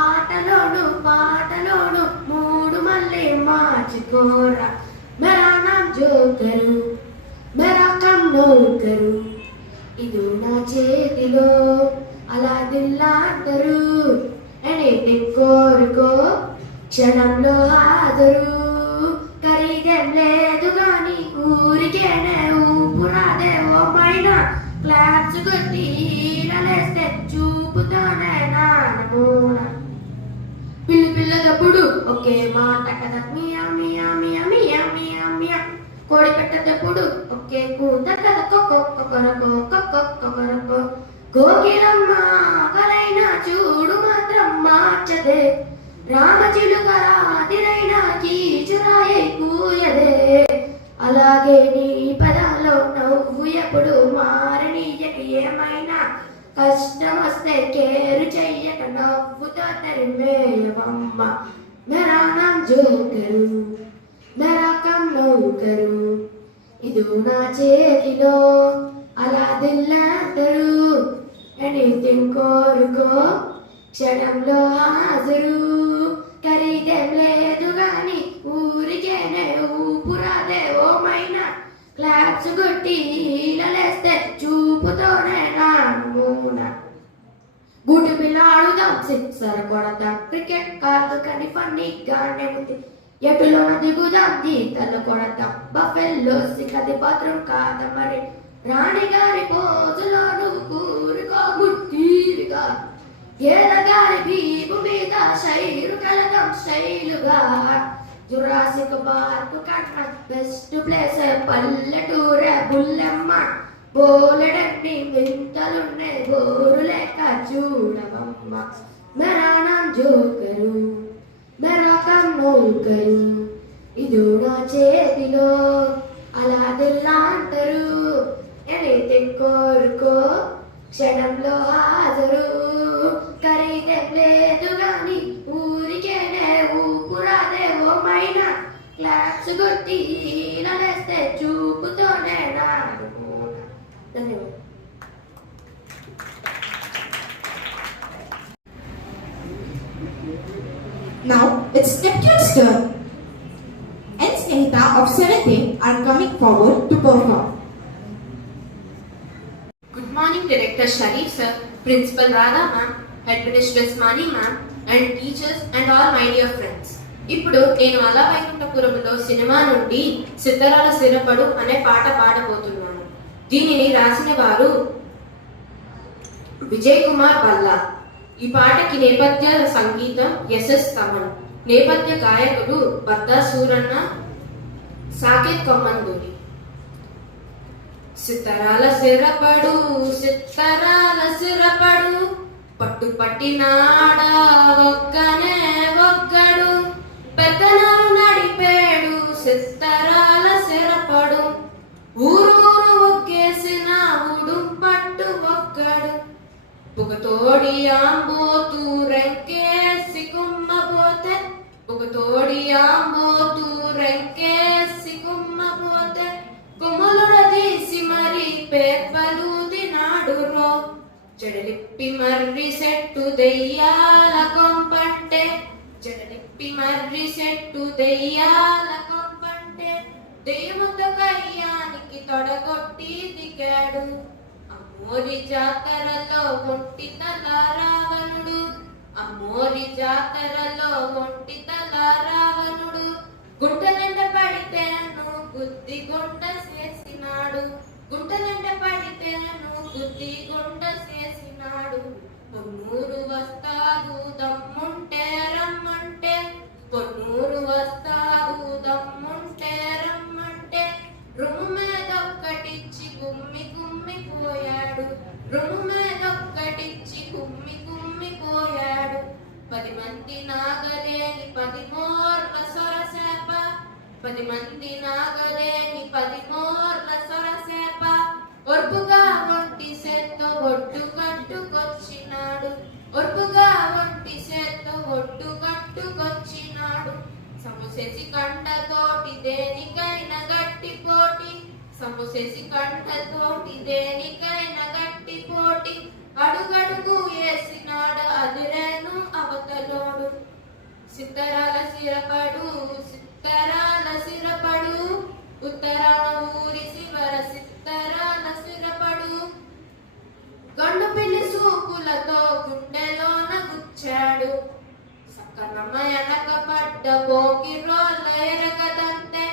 ఆటలోను పాటలోను మూడు మళ్ళీ మార్చుకోరా మెరా నామ్ జోకరు మెరా కమ్ నౌకరు ఇదో నా చేతిలో అలా దిల్లాంటరు ఎనీథింగ్ కోరుకో క్షణంలో హాజరు ఖరీదేం లేదు గాని ఊరికేనే ఊపురాదే ఓ మైన క్లాప్స్ కొట్టి ఈలలేస్తే చూపుతోనే నానమూల పిల్లి పిల్లదప్పుడు ఒకే మాట కదా మియా మియా మియా మియా మియా మియా కోడి పెట్టేటప్పుడు ఒకే కూత కదా కొకొకొకొరకో కొకొకొకొరకో కోకిలమ్మ ఆకలైనా చూడు మాత్రం మార్చదే రామచిలుక రాతిరైనా కీచురాయై కూయదే అలాగే నీ పదాల్లో నవ్వు ఎప్పుడు మారనీయక ఏమైనా కష్టం వస్తే కేరు చెయ్యక నవ్వుతో తరిమేయవమ్మ మెరా నామ్ జోకరు మెరా కమ్ నౌకరు ఇదో నా చేతిలో అలా దిల్లాంటరు ఎనీథింగ్ కోరుకో క్షణంలో హాజరు ఖరీదేం లేదు గాని ఊరికేనే ఊపురాదే ఓ మైనా క్లాప్స్ కొట్టి ఈలలేస్తే చూపుతోనే నానమూన గుడి పిల్లాడుదాం సిక్సర్ కొడదాం క్రికెట్ కాదు కానీ ఫన్నీగానే ఉంది ఎటులో దిగుదాం గీతలు కొడదాం బఫెల్లో సిగది భద్రం కాద మరి రాణిగారి పోజులోను కూరుకో గుట్టీరుగా ఏలగారి భీము మీద శైలు కలగం శైలుగా జురాసిక్ పార్క్ కన్నా బెస్ట్ ప్లేస్ పల్లెటూరే బుల్లెమ్మ బోలెడన్ని వింతలున్నే బోరు లేక చూడవమ్మ మెరా నామ్ జోకరు మెరా కమ్ నౌకరు ఇదో నా చేతిలో అలా దిల్లాంటరు ఎనీథింగ్ కోరుకో క్షణంలో హాజరు ఖరీదేం లేదు గాని ఊరికేనే ఊపురాదే ఓ మైనా క్లాప్స్ కొట్టి ఈలలేస్తే చూపుతోనే నానమూన ధన్యవాదాలు. Now it's Neptune's turn. And Snehita of 7th A are coming forward to perform. Good morning, Director Sharif Sir, Principal Radha Ma'am, Headmistress Mani Ma'am, and teachers and all my dear friends. ఇప్పుడు నేను అలా వైకుంఠపురంలో cinema నుండి సిద్ధరాల సిరపడు అనే పాట పాడబోతున్నాను. దీనిని రాసిన వారు విజయ్ కుమార్ బల్లా. ఈ పాటకి నేపథ్య సంగీతం ఎస్ఎస్ తమన్, నేపథ్య గాయకుడు బద్దా సూరన్న, సాకేత్ కొమ్మందూరి. సిత్తరాల సిరపడు సిత్తరాల సిరపడు పట్టుపట్టినాడా ఒక్కనే ఒక్కడు పెద్దలను నడిపేడు సిత్తరాల సిరపడు ఊరూరు ఒక్కేసిన ఉడుం పట్టు ఒక్కడు పుగతోడి ఆంబోతూ రెంకేసి కుమ్మబోతే పుగతోడి ఆంబోతూ రెంకేసి కుమ్మబోతే కుమ్ములుడ తీసి మరి పేపలు తినాడు రో జడలిప్పి మర్రి సెట్టు దెయ్యాల కొంపంటే జడలిప్పి మర్రి సెట్టు దెయ్యాల కొంపంటే దెయ్యముతో కయ్యానికి తొడగొట్టి దిగాడు అమ్మోరి జాతరలో ఒంటి తల రావణుడు అమ్మోరి జాతరలో ఒంటి తల రావణుడు గుంట నిండ పడితేను గుద్ది గుంట చేసినాడు గుంట నిండ పడితేను గుద్ది గుంట చేసినాడు పొన్నూరు వస్తాడు దమ్ముంటే రమ్మంటే పొన్నూరు వస్తాడు దమ్ముంటే రమ్మంటే రుము మీదొక్కటిచ్చి గుమ్మి గుమ్మి పోయాడు రుము మీదొక్కటిచ్చి గుమ్మి గుమ్మి పోయాడు 10 మంది నాగలేని 10 మోర్ల సొరసేప 10 మంది నాగలేని 10 మోర్ల సొరసేప ఒర్పుగా ఒంటి చేత్తో ఒడ్డు కట్టుకొచ్చినాడు ఒర్పుగా ఒంటి చేత్తో ఒడ్డు కట్టుకొచ్చినాడు సమసేసి కంటతోటి దేనికైనా గట్టి పోటీ సమసేసి కంటతోటి దేనికైనా గట్టి పోటీ అడుగడుగు వేసినాడు అదిరేను అవతలోడు సిత్తరాల సిరపడు సిత్తరాల సిరపడు ఉత్తరాన ఊరి శివర సిత్తరాల సిరపడు గండు పిల్లి సూపులతో గుండెలోన గుచ్చాడు సక్కనమ్మ ఎనక పడ్డ పోకి రోళ్ళ ఎరగదంతే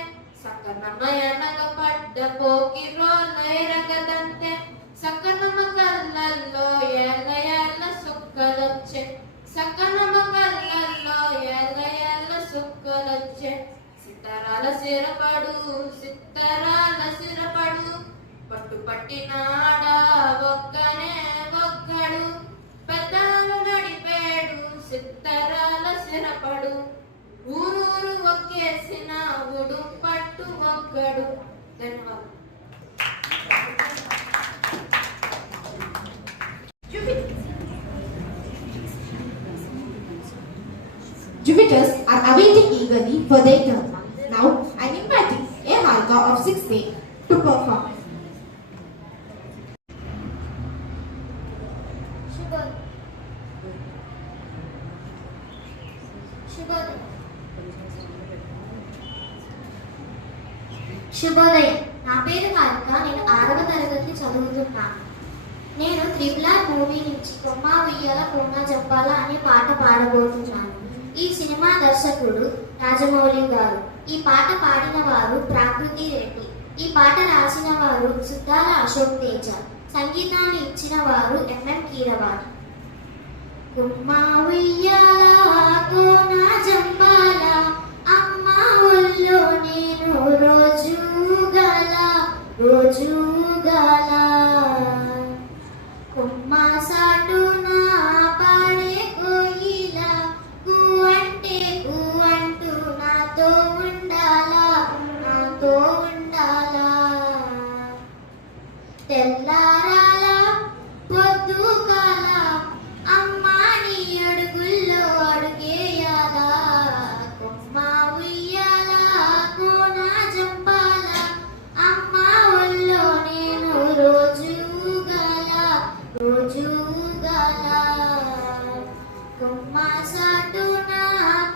సక్కనమ్మ ఎనక పడ్డ పోకి రోళ్ళ ఎరగదంతే సక్కనమ్మ కళ్ళల్లో ఎల్ల ఎల్ల సుక్కలొచ్చే సక్కనమ్మ కళ్ళల్లో ఎల్ల ఎల్ల సుక్కలొచ్చే సిత్తరాల సిరపడు సిత్తరాల సిరపడు పట్టుపట్టినాడా ఒక్కనే ఒక్కడు పెద్దలను నడిపేడు సిత్తరాల సిరపడు ఊరూరు ఒక్కేసిన ఉడు పట్టు ఒక్కడు ధన్యవాదాలు. Jupiters are awaiting eagerly for their turn. Now, I'm inviting a Halka of 6th A to perform. శుభోదయం. నా పేరు హారిక. నేను 6వ తరగతి చదువుతున్నాను. నేను త్రిపులార్ మూవీ నుంచి కొమ్మ ఉయ్యాల కొమ్మ జంపాల అనే పాట పాడబోతున్నాను. ఈ సినిమా దర్శకుడు రాజమౌళి గారు. ఈ పాట పాడిన వారు ప్రాకృతి రెడ్డి. ఈ పాట రాసిన వారు సుద్దాల అశోక్ తేజ. సంగీతాన్ని ఇచ్చిన వారు ఎంఎం కీరవాణి. కొమ్మ ఉయ్యాల కోన జంపాల అమ్మ ఒళ్ళో నేను రోజు గల కొమ్మ సాటున పాడే కోయిల అంటే అంటూ నాతో ఉండాలా తెల్లారాల పొద్దుకాల అమ్మా నీ అడుగుల్లో అడుగేయాలా కొమ్మ ఉయ్యాల కోన జంపాల అమ్మ ఒళ్ళో నేను రోజు గల కొమ్మ సాటున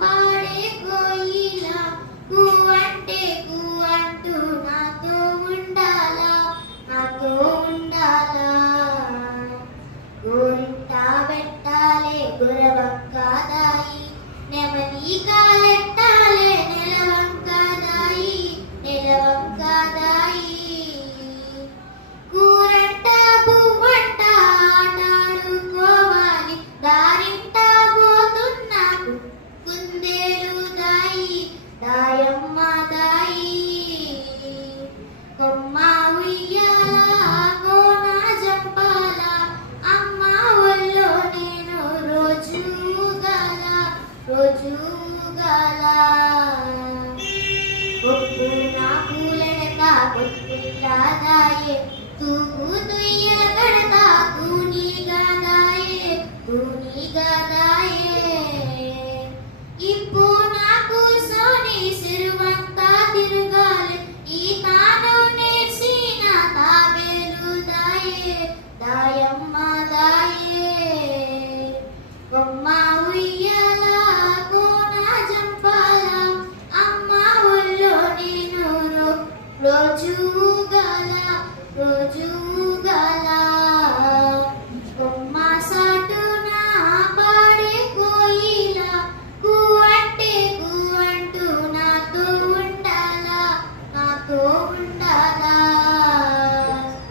పాడే కోయిల అంటే అంటూ यादाए तू दुइया गड़ता तूनी गादाए इप्पू नाकू सोनी सिरुवंता तिरुगाले ई तानो नेर्सीना ताबेलु दायम्मा दाये बొమ్मा ఉయ్యాల కోన జంపాల అమ్మ ఒళ్ళో నేను రోజు గల బొమ్మ సాటున పాడే కోయిల కు అంటూ నాతో ఉండాలా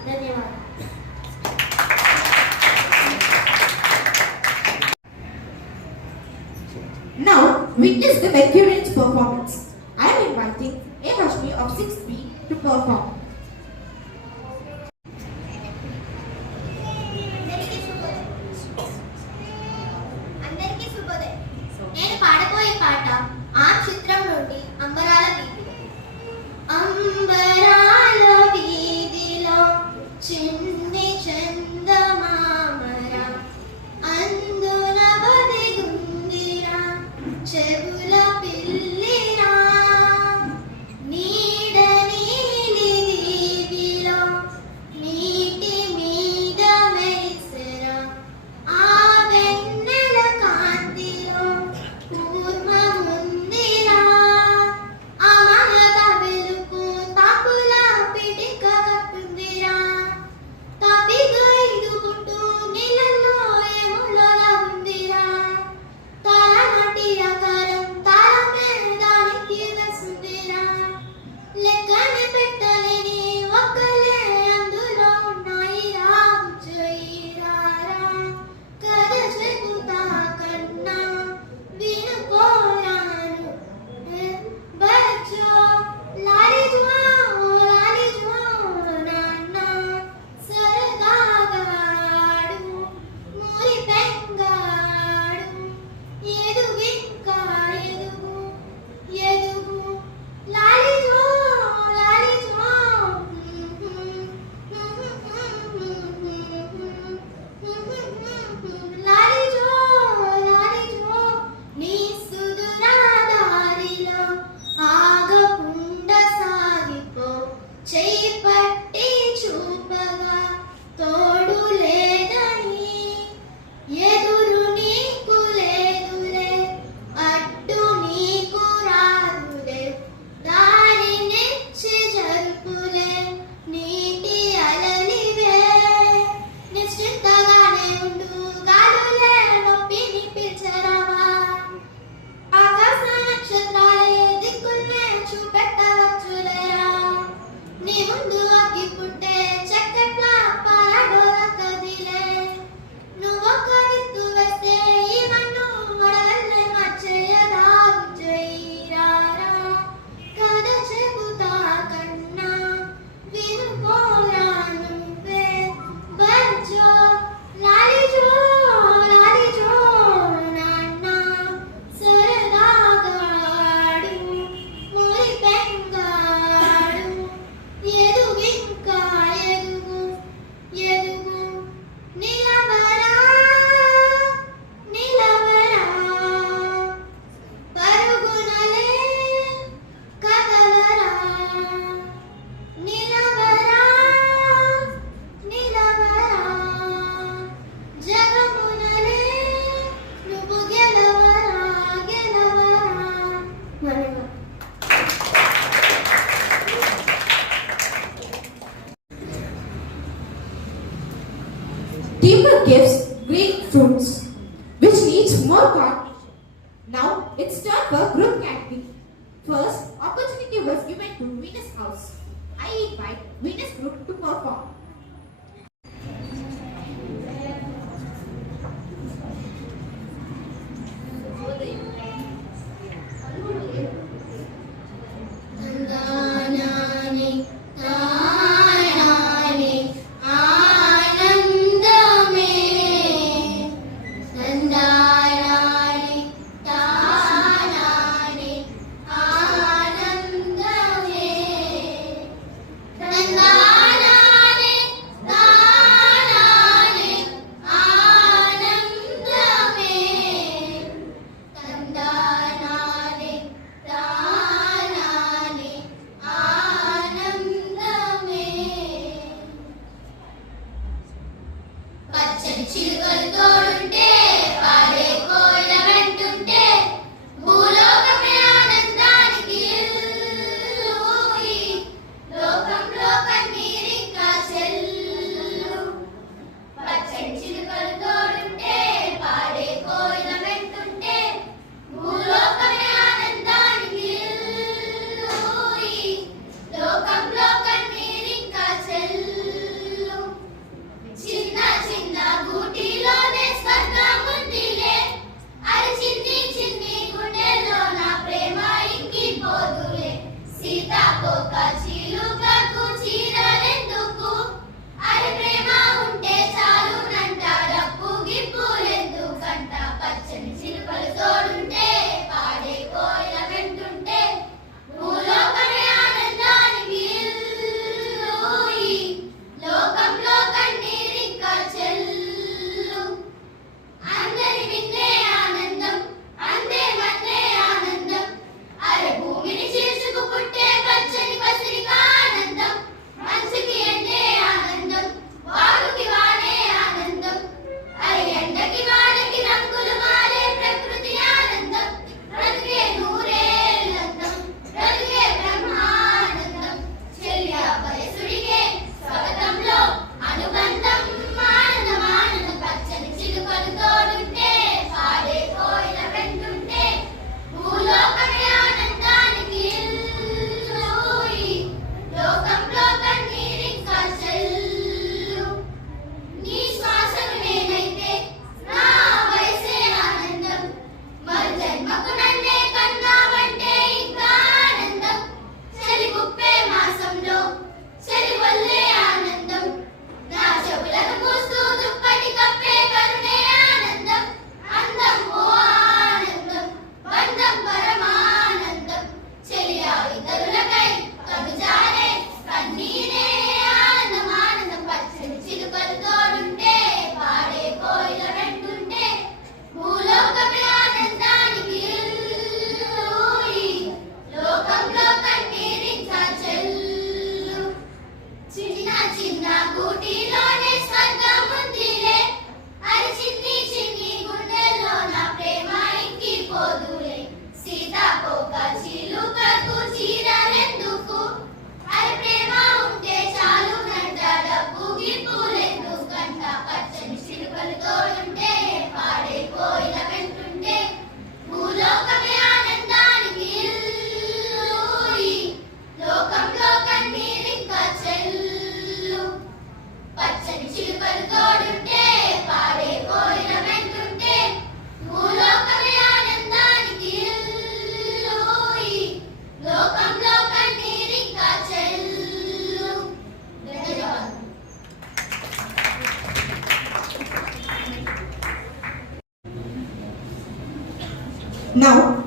ధన్యవాదాలు. Now, witness the Mercurians performance. I am inviting A. Rashmi of 6th B to perform. అందరికీ శుభోదయం. నేను పాడబోయే పాట ఆ చిత్రం నుండి అంబరాల వీధిలో. అంబరాల వీధిలో చిన్ని చందమామర అందున బదిగుందిరా చెవుల పిల్లిరా నీడ నీలి వీధిలో నీటి మీద మెరిసెరా ఆ వెన్నెల కాంతిలో కూర్మముందిరా అమలద వెలుగు తాపుల పిడిక కట్టుందిరా తపిగా ఇదుకుంటూ నీళ్ళల్లో ఏములలా ఉందిరా తల నటి ఆకారం తల మేదానికి వేసుందిరా లెక్కని పెట్టలేని ఒక్కలే అందులో ఉన్నాయిరా జైరారా కథ చెబుతా కన్నా వినుకోరాను బచ్చో లాలి జువా నాన్న సరదాగా ఆడు మురి పెంగాడు ఎదుగింకా ఎదుగు లాలి జో లాలి జో నీ సుదురా దారిలో ఆగకుండా సాగిపో చెయ్యి పట్టి చూపగా తోడు లేదని ఎదురు నీకు లేదులే అడ్డు నీకు రాదులే దారి నెచ్చి జరుపులే నీటి అలలివే నిశ్చింతగానే ఉండు గాలులే నొప్పిని పిలిచరావా ఆకాశ నక్షత్రాలే దిక్కుల్నే చూపెట్టవచ్చులేరా నీ ముందు అగ్గి పుట్టే చక్కట్ల పాలడోల కదిలే నువ్వొక్క విత్తు వేస్తే ఈ మన్ను వడగల్లే మర్చేయదా జైరారా కథ చెబుతా కన్నా వినుకోరా నువ్వే బచ్చో లాలి జో నాన్న సరదాగా ఆడు మురి పెంగాడు ఎదుగింకా ఎదుగు నిలవరా పరుగునలే కదలరా నిలవరా జగమునలే నువ్వు గెలవరా ధన్యవాదాలు. Teamwork gives great fruits, which needs more coordination. Now, it's time for group category. First, opportunity was given to Venus House. I invite Venus Group to perform. తందానాని తానాని ఆనందమే తందానాని తానాని ఆనందమే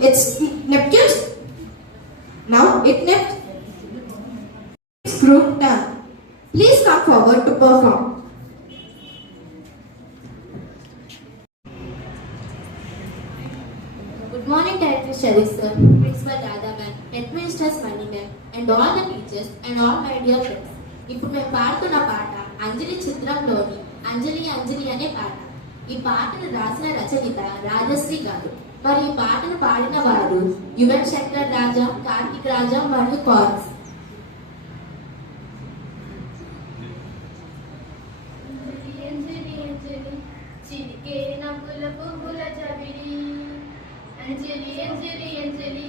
it's Neptune's group turn. Please come forward to perform. Good morning, Director Sharif sir, Principal Radha ma'am, Headmistress Mani ma'am, and all the teachers and all my dear friends. ఇప్పుడు మేము పాడుతున్న పాట అంజలి చిత్రంలోని అంజలి అంజలి అనే పాట. ఈ పాటను రాసిన రచయిత రాజశ్రీ గారు. మరి ఈ పాటను పాడిన వారు యువన్ శంకర్ రాజా, కార్తిక్ రాజా మరియు కోరస్. అంజలి అంజలి అంజలి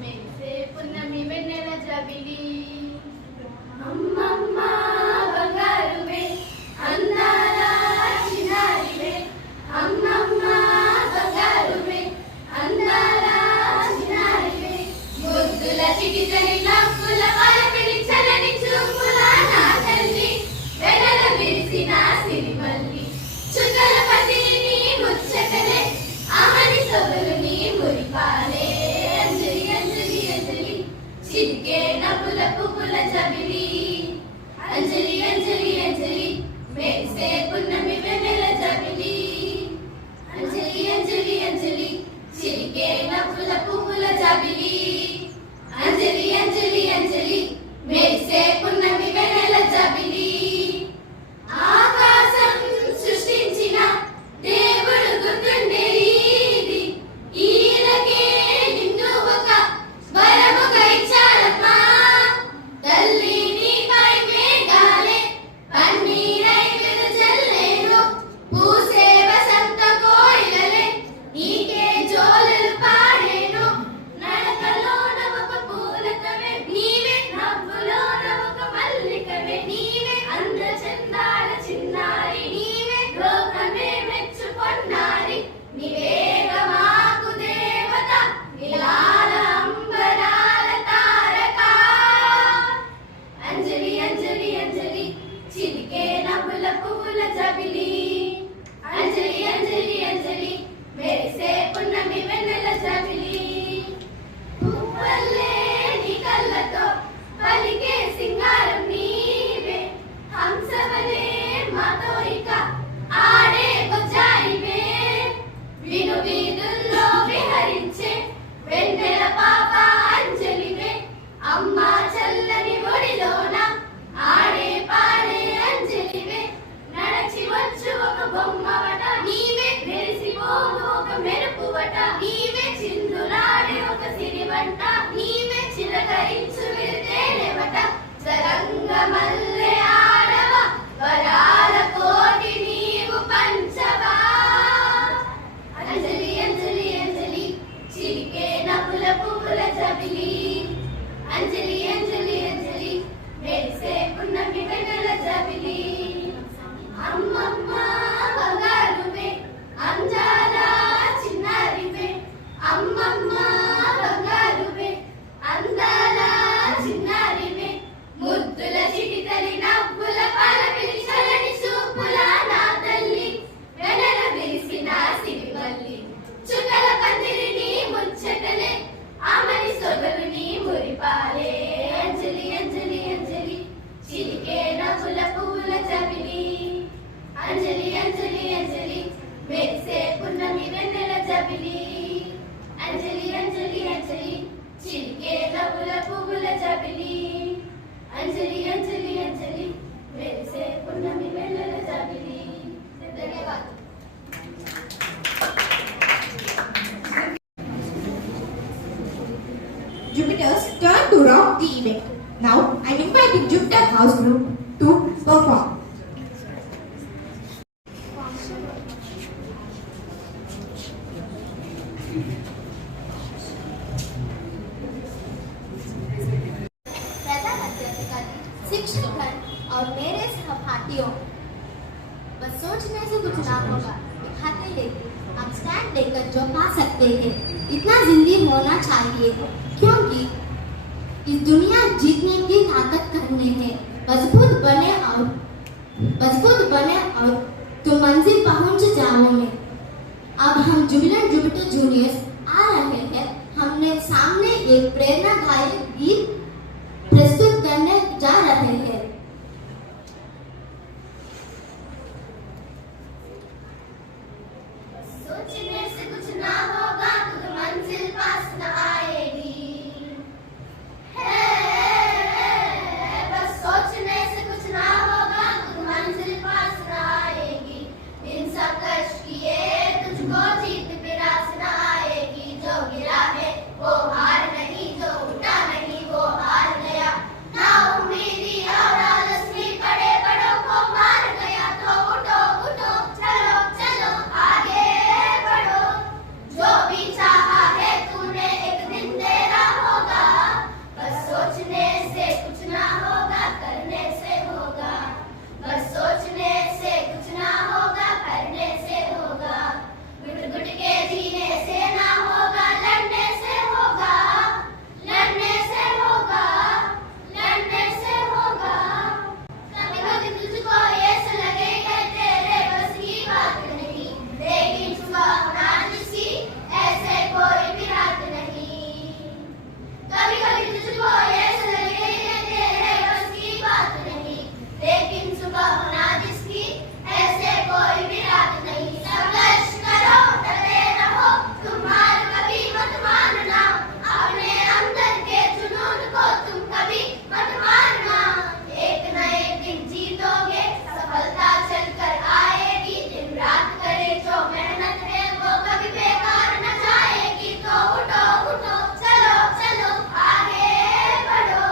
మెరిసే పున్నమి వెన్నెల జబిలి అమ్మమ్మ బంగారువే అందాల చిన్నారివే అమ్మమ్మ బంగారువే అందాల చిన్నారివే ముద్దుల చిటితని నవ్వుల వరపిడి చలని చూపుల నా తల్లి వెనల విరిసిన సిరిమల్లి చుక్కల పతిని ముచ్చటలే ఆమని సొగలుని మురిపాలే అంజలి అంజలి అంజలి చిటికే నవ్వుల పువ్వుల జబిలి అంజలి అంజలి అంజలి మెరిసే పున్నమి వెన్నెల జబిలి అంజలి అంజలి అంజలి చిటికే నవ్వుల పువ్వుల జబిలి అంజలి అంజలి అంజలి మెరిసే పున్నమి వెన్నెల జబిలి ఆకాశం సృష్టించిన దేవుడు గుర్తుండేది ఈయనకే నిన్ను ఒక వరముగా ఇచ్చాడమ్మా తల్లి నీపై మేఘాలే పన్నీరై వెదజల్లేను పూసే వసంత కోయిలలే నీకే జోలలు పాడేను నడకలోన ఒక పూలకవే నీవే నవ్వులోన ఒక మల్లికవే నీవే అందచందాల చిన్నారి నీవే లోకమే మెచ్చుకొన్నారి నీవేగా మాకు దేవత నీలాల అంబరాల తారక అంజలి అంజలి అంజలి చిలికే నవ్వుల పువ్వుల జబిలి అంజలి అంజలి అంజలి మెరిసే పున్నమి వెన్నెల జబిలి పువ్వల్లే నీ కళ్ళతో పలికే సింగారం నీవే హంసవలే మాతో ఇక ఆడే బొజ్జాయివే విను వీధుల్లో విహరించే వెన్నెల పాప అంజలివే అమ్మ చల్లని ఒడిలోన ఆడే పాడే అంజలివే నడచి వచ్చు ఒక బొమ్మవట నీవే మెరిసిపోను ఒక మెరుపువట నీవే చిందులాడే ఒక సిరివంట నీవే చిలకరించు విరితేనేవట సరంగ మల్లె ఆడవ వరాల కోటి నీవు పంచవా అంజలి అంజలి అంజలి చిలికే నవ్వుల పువ్వుల జబిలి అంజలి అంజలి అంజలి మెరిసే పున్నమి వెన్నెల జబిలి అమ్మమ్మ బంగారువే అంజాల చిన్నారివే అమ్మమ్మ బంగారువే అందాల చిన్నారివే ముద్దుల చిటితలి నవ్వుల పరపిలి చలని చూపుల నా తల్లి వెనల విరిసిన సిరిమల్లి చుక్కల పందిరిని ముచ్చటలే ఆమని సొగలుని మురిపాలే అంజలి అంజలి అంజలి చిలికే నవ్వుల పువ్వుల జబిలి అంజలి అంజలి అంజలి మెరిసే పున్నమి వెన్నెల జబిలి అంజలి అంజలి అంజలి చిలికే నవ్వుల పువ్వుల జబిలి అంజలి అంజలి అంజలి మెరిసే పున్నమి వెన్నెల జబిలి ధన్యవాదాలు Jupiter's turn to rock the event. Now, I'm inviting Jupiter House Group to perform. प्रधान अध्यापिका शिक्षकगण और मेरे सहपाठियों, बस सोचने से कुछ ना होगा, दिखाते लेते हम स्टैंड लेकर जो पा सकते हैं इतना जिंदगी होना चाहिए, क्योंकि इस दुनिया जीतने की ताकत करने में मजबूत बने और तुम मंजिल पहुंच जाओगे। अब हम जुबिलेंट जुपिटर जूनियर्स आ रहे हैं अपने सामने एक प्रेरणादायक गीत प्रस्तुत करने जा रहे हैं। सोचने से कुछ ना होगा तो मंजिल पास न आएगी, बस सोचने से कुछ ना होगा तो मंजिल पास न आएगी। इन सब कष्ट किए तुझको जीत विरास न आएगी। जो गिरा है वो हार नहीं, जो उठा नहीं वो हार गया। ना उम्मीदी और आलस में पड़े बड़ों को मार गया। तो उठो उठो चलो चलो आगे बढ़ो। जो भी चाहा है तूने एक दिन तेरा होगा। बस सोचने से कुछ ना होगा करने से होगा। बस सोचने से कुछ ना होगा करने से होगा। घुट घुट के जीने से ना होगा लड़ने से होगा। लड़ने से होगा, लड़ने से होगा। कभी कभी तुझको ऐसा लगेगा तेरे बस की बात नहीं, लेकिन सुबह होना जिसकी ऐसे कोई भी रात नहीं। कभी कभी तुझको ऐसा लगेगा तेरे बस की बात नहीं, लेकिन सुबह होना जिसकी ऐसे कोई भी रात नहीं। संघर्ष करो डटे रहो, तुम हार कभी मत मानना। अपने अंदर के जुनून को तुम कभी मत मारना। एक न एक दिन जीतोगे, सफलता चलकर आएगी। दिन रात करे जो मेहनत है वो कभी बेकार न जाएगी। तो उठो उठो चलो चलो आगे बढ़ो।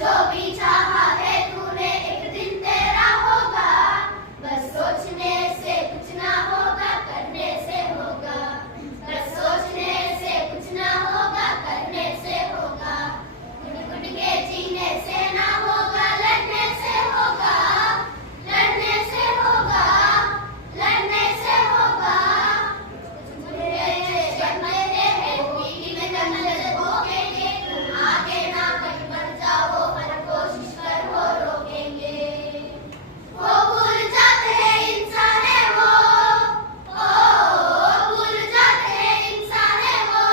जो भी चाहा है तूने एक दिन तेरा होगा। बस सोचने से कुछ ना होगा करने से होगा। बस सोचने से कुछ ना होगा करने से होगा। घुट घुट के जीने से ना होगा लड़ने से होगा। लड़ने से होगा, लड़ने से होगा। आगे ना कहीं बढ़ जाओ हर कोशिश कर वो रोकेंगे। वो भूल जाते हैं इंसान है वो, भूल जाते हैं इंसान है वो।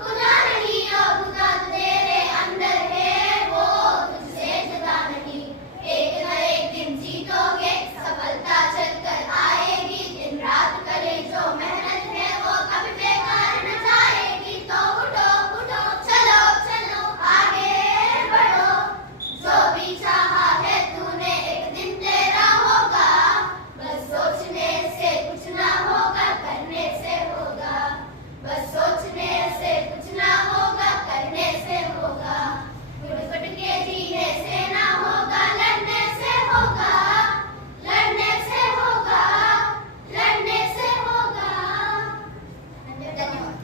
खुदा नहीं और खुदा तेरे अंदर है वो, तुझसे जुदा नहीं। एक न एक दिन जीतोगे, सफलता चलकर आएगी। दिन रात करे जो मेहनत है वो कभी बेकार न जाएगी। तो उठो उठो चलो चलो आगे बढ़ो। जो भी चाहा है तूने एक दिन तेरा होगा। बस सोचने से कुछ ना होगा करने से होगा। बस सोचने से कुछ ना होगा करने से होगा। घुट घुट के जीने से ना होगा लड़ने से होगा। लड़ने से होगा, लड़ने से होगा। धन्यवाद।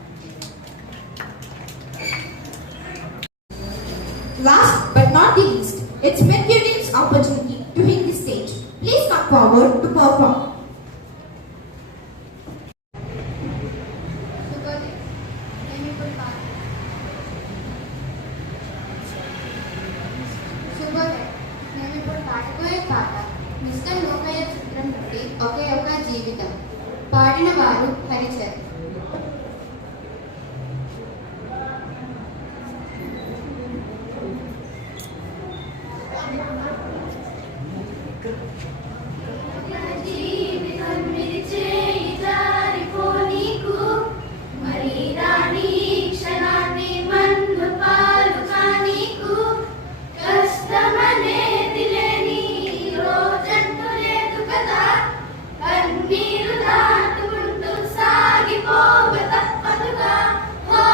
Last but not the least, it's Mercurial's opportunity to hit the stage. Please come forward to perform. శుభోదయం. మేము ఇప్పుడు పాడబోయే పాట మిస్టర్ లోకయ్య చిత్రం నుండి ఒకే ఒక జీవితం. పాడిన వారు హరిచరణ్. జీవితం చేయి జారిపోనీకు, మరి రాని క్షణాన్ని మన్ను పాలు కానీకు. కష్టమనేది లేని రోజంటూ లేదు కదా. కన్నీరు దాటుకుంటూ సాగిపోవ తప్పదుగా. హో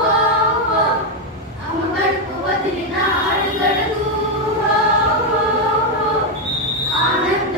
హో హో అమ్మడుకు వదిలిన అడుగడుగు. హో హో హో ఆనంద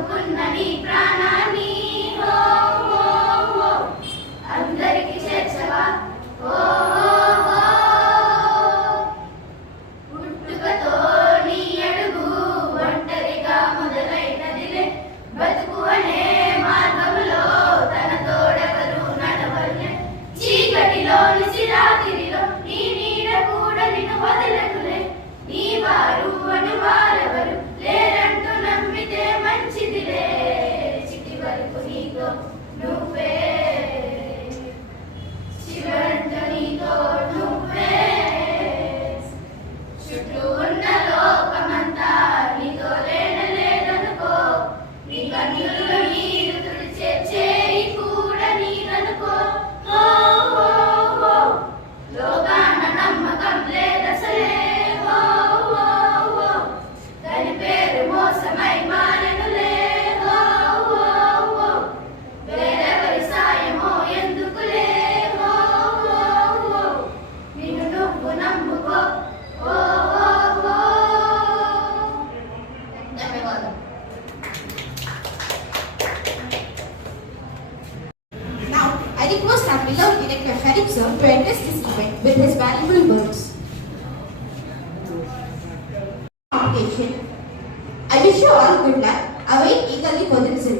నమ్ముకున్న నీ ప్రాణాన్ని ఓ ఓ ఓ అందరికి చేర్చవా ఓ ఓ ఓ పుట్టుకతో నీ అడుగు ఒంటరిగా మొదలైనదిలే బతుకు అనే మార్గములో తన తోడెవరు నడవలే చీకటిలోని సిరాతిరిలో నీ నీడ కూడా నిన్ను వదలకులే నీ వారు అని వారెవరు లేరంటూ నమ్మితే మంచిదిలే చిటి వరకు నీతో నువ్వే చివరంటూ నీతో నువ్వే చుట్టూ ఉన్న లోకమంతా నీతో లేదనుకో నీ కన్నులు నీరు తుడిచే చేయి కూడా నీదనుకో ఓ ఓ ఓ లోకాన నమ్మకం లేదసలే ఓ ఓ ఓ దాని పేరు మోసమై మారెనులే ఓ ఓ ఓ వేరెవరి సాయమో ఎందుకులే ఓ ఓ ఓ నిన్ను నువ్వు నమ్ముకో ఓ ఓ ఓ ధన్యవాదాలు. Now, I request our beloved Director Sharif sir to address this event with his valuable words. Competition. I wish you all good luck. Await eagerly for the result.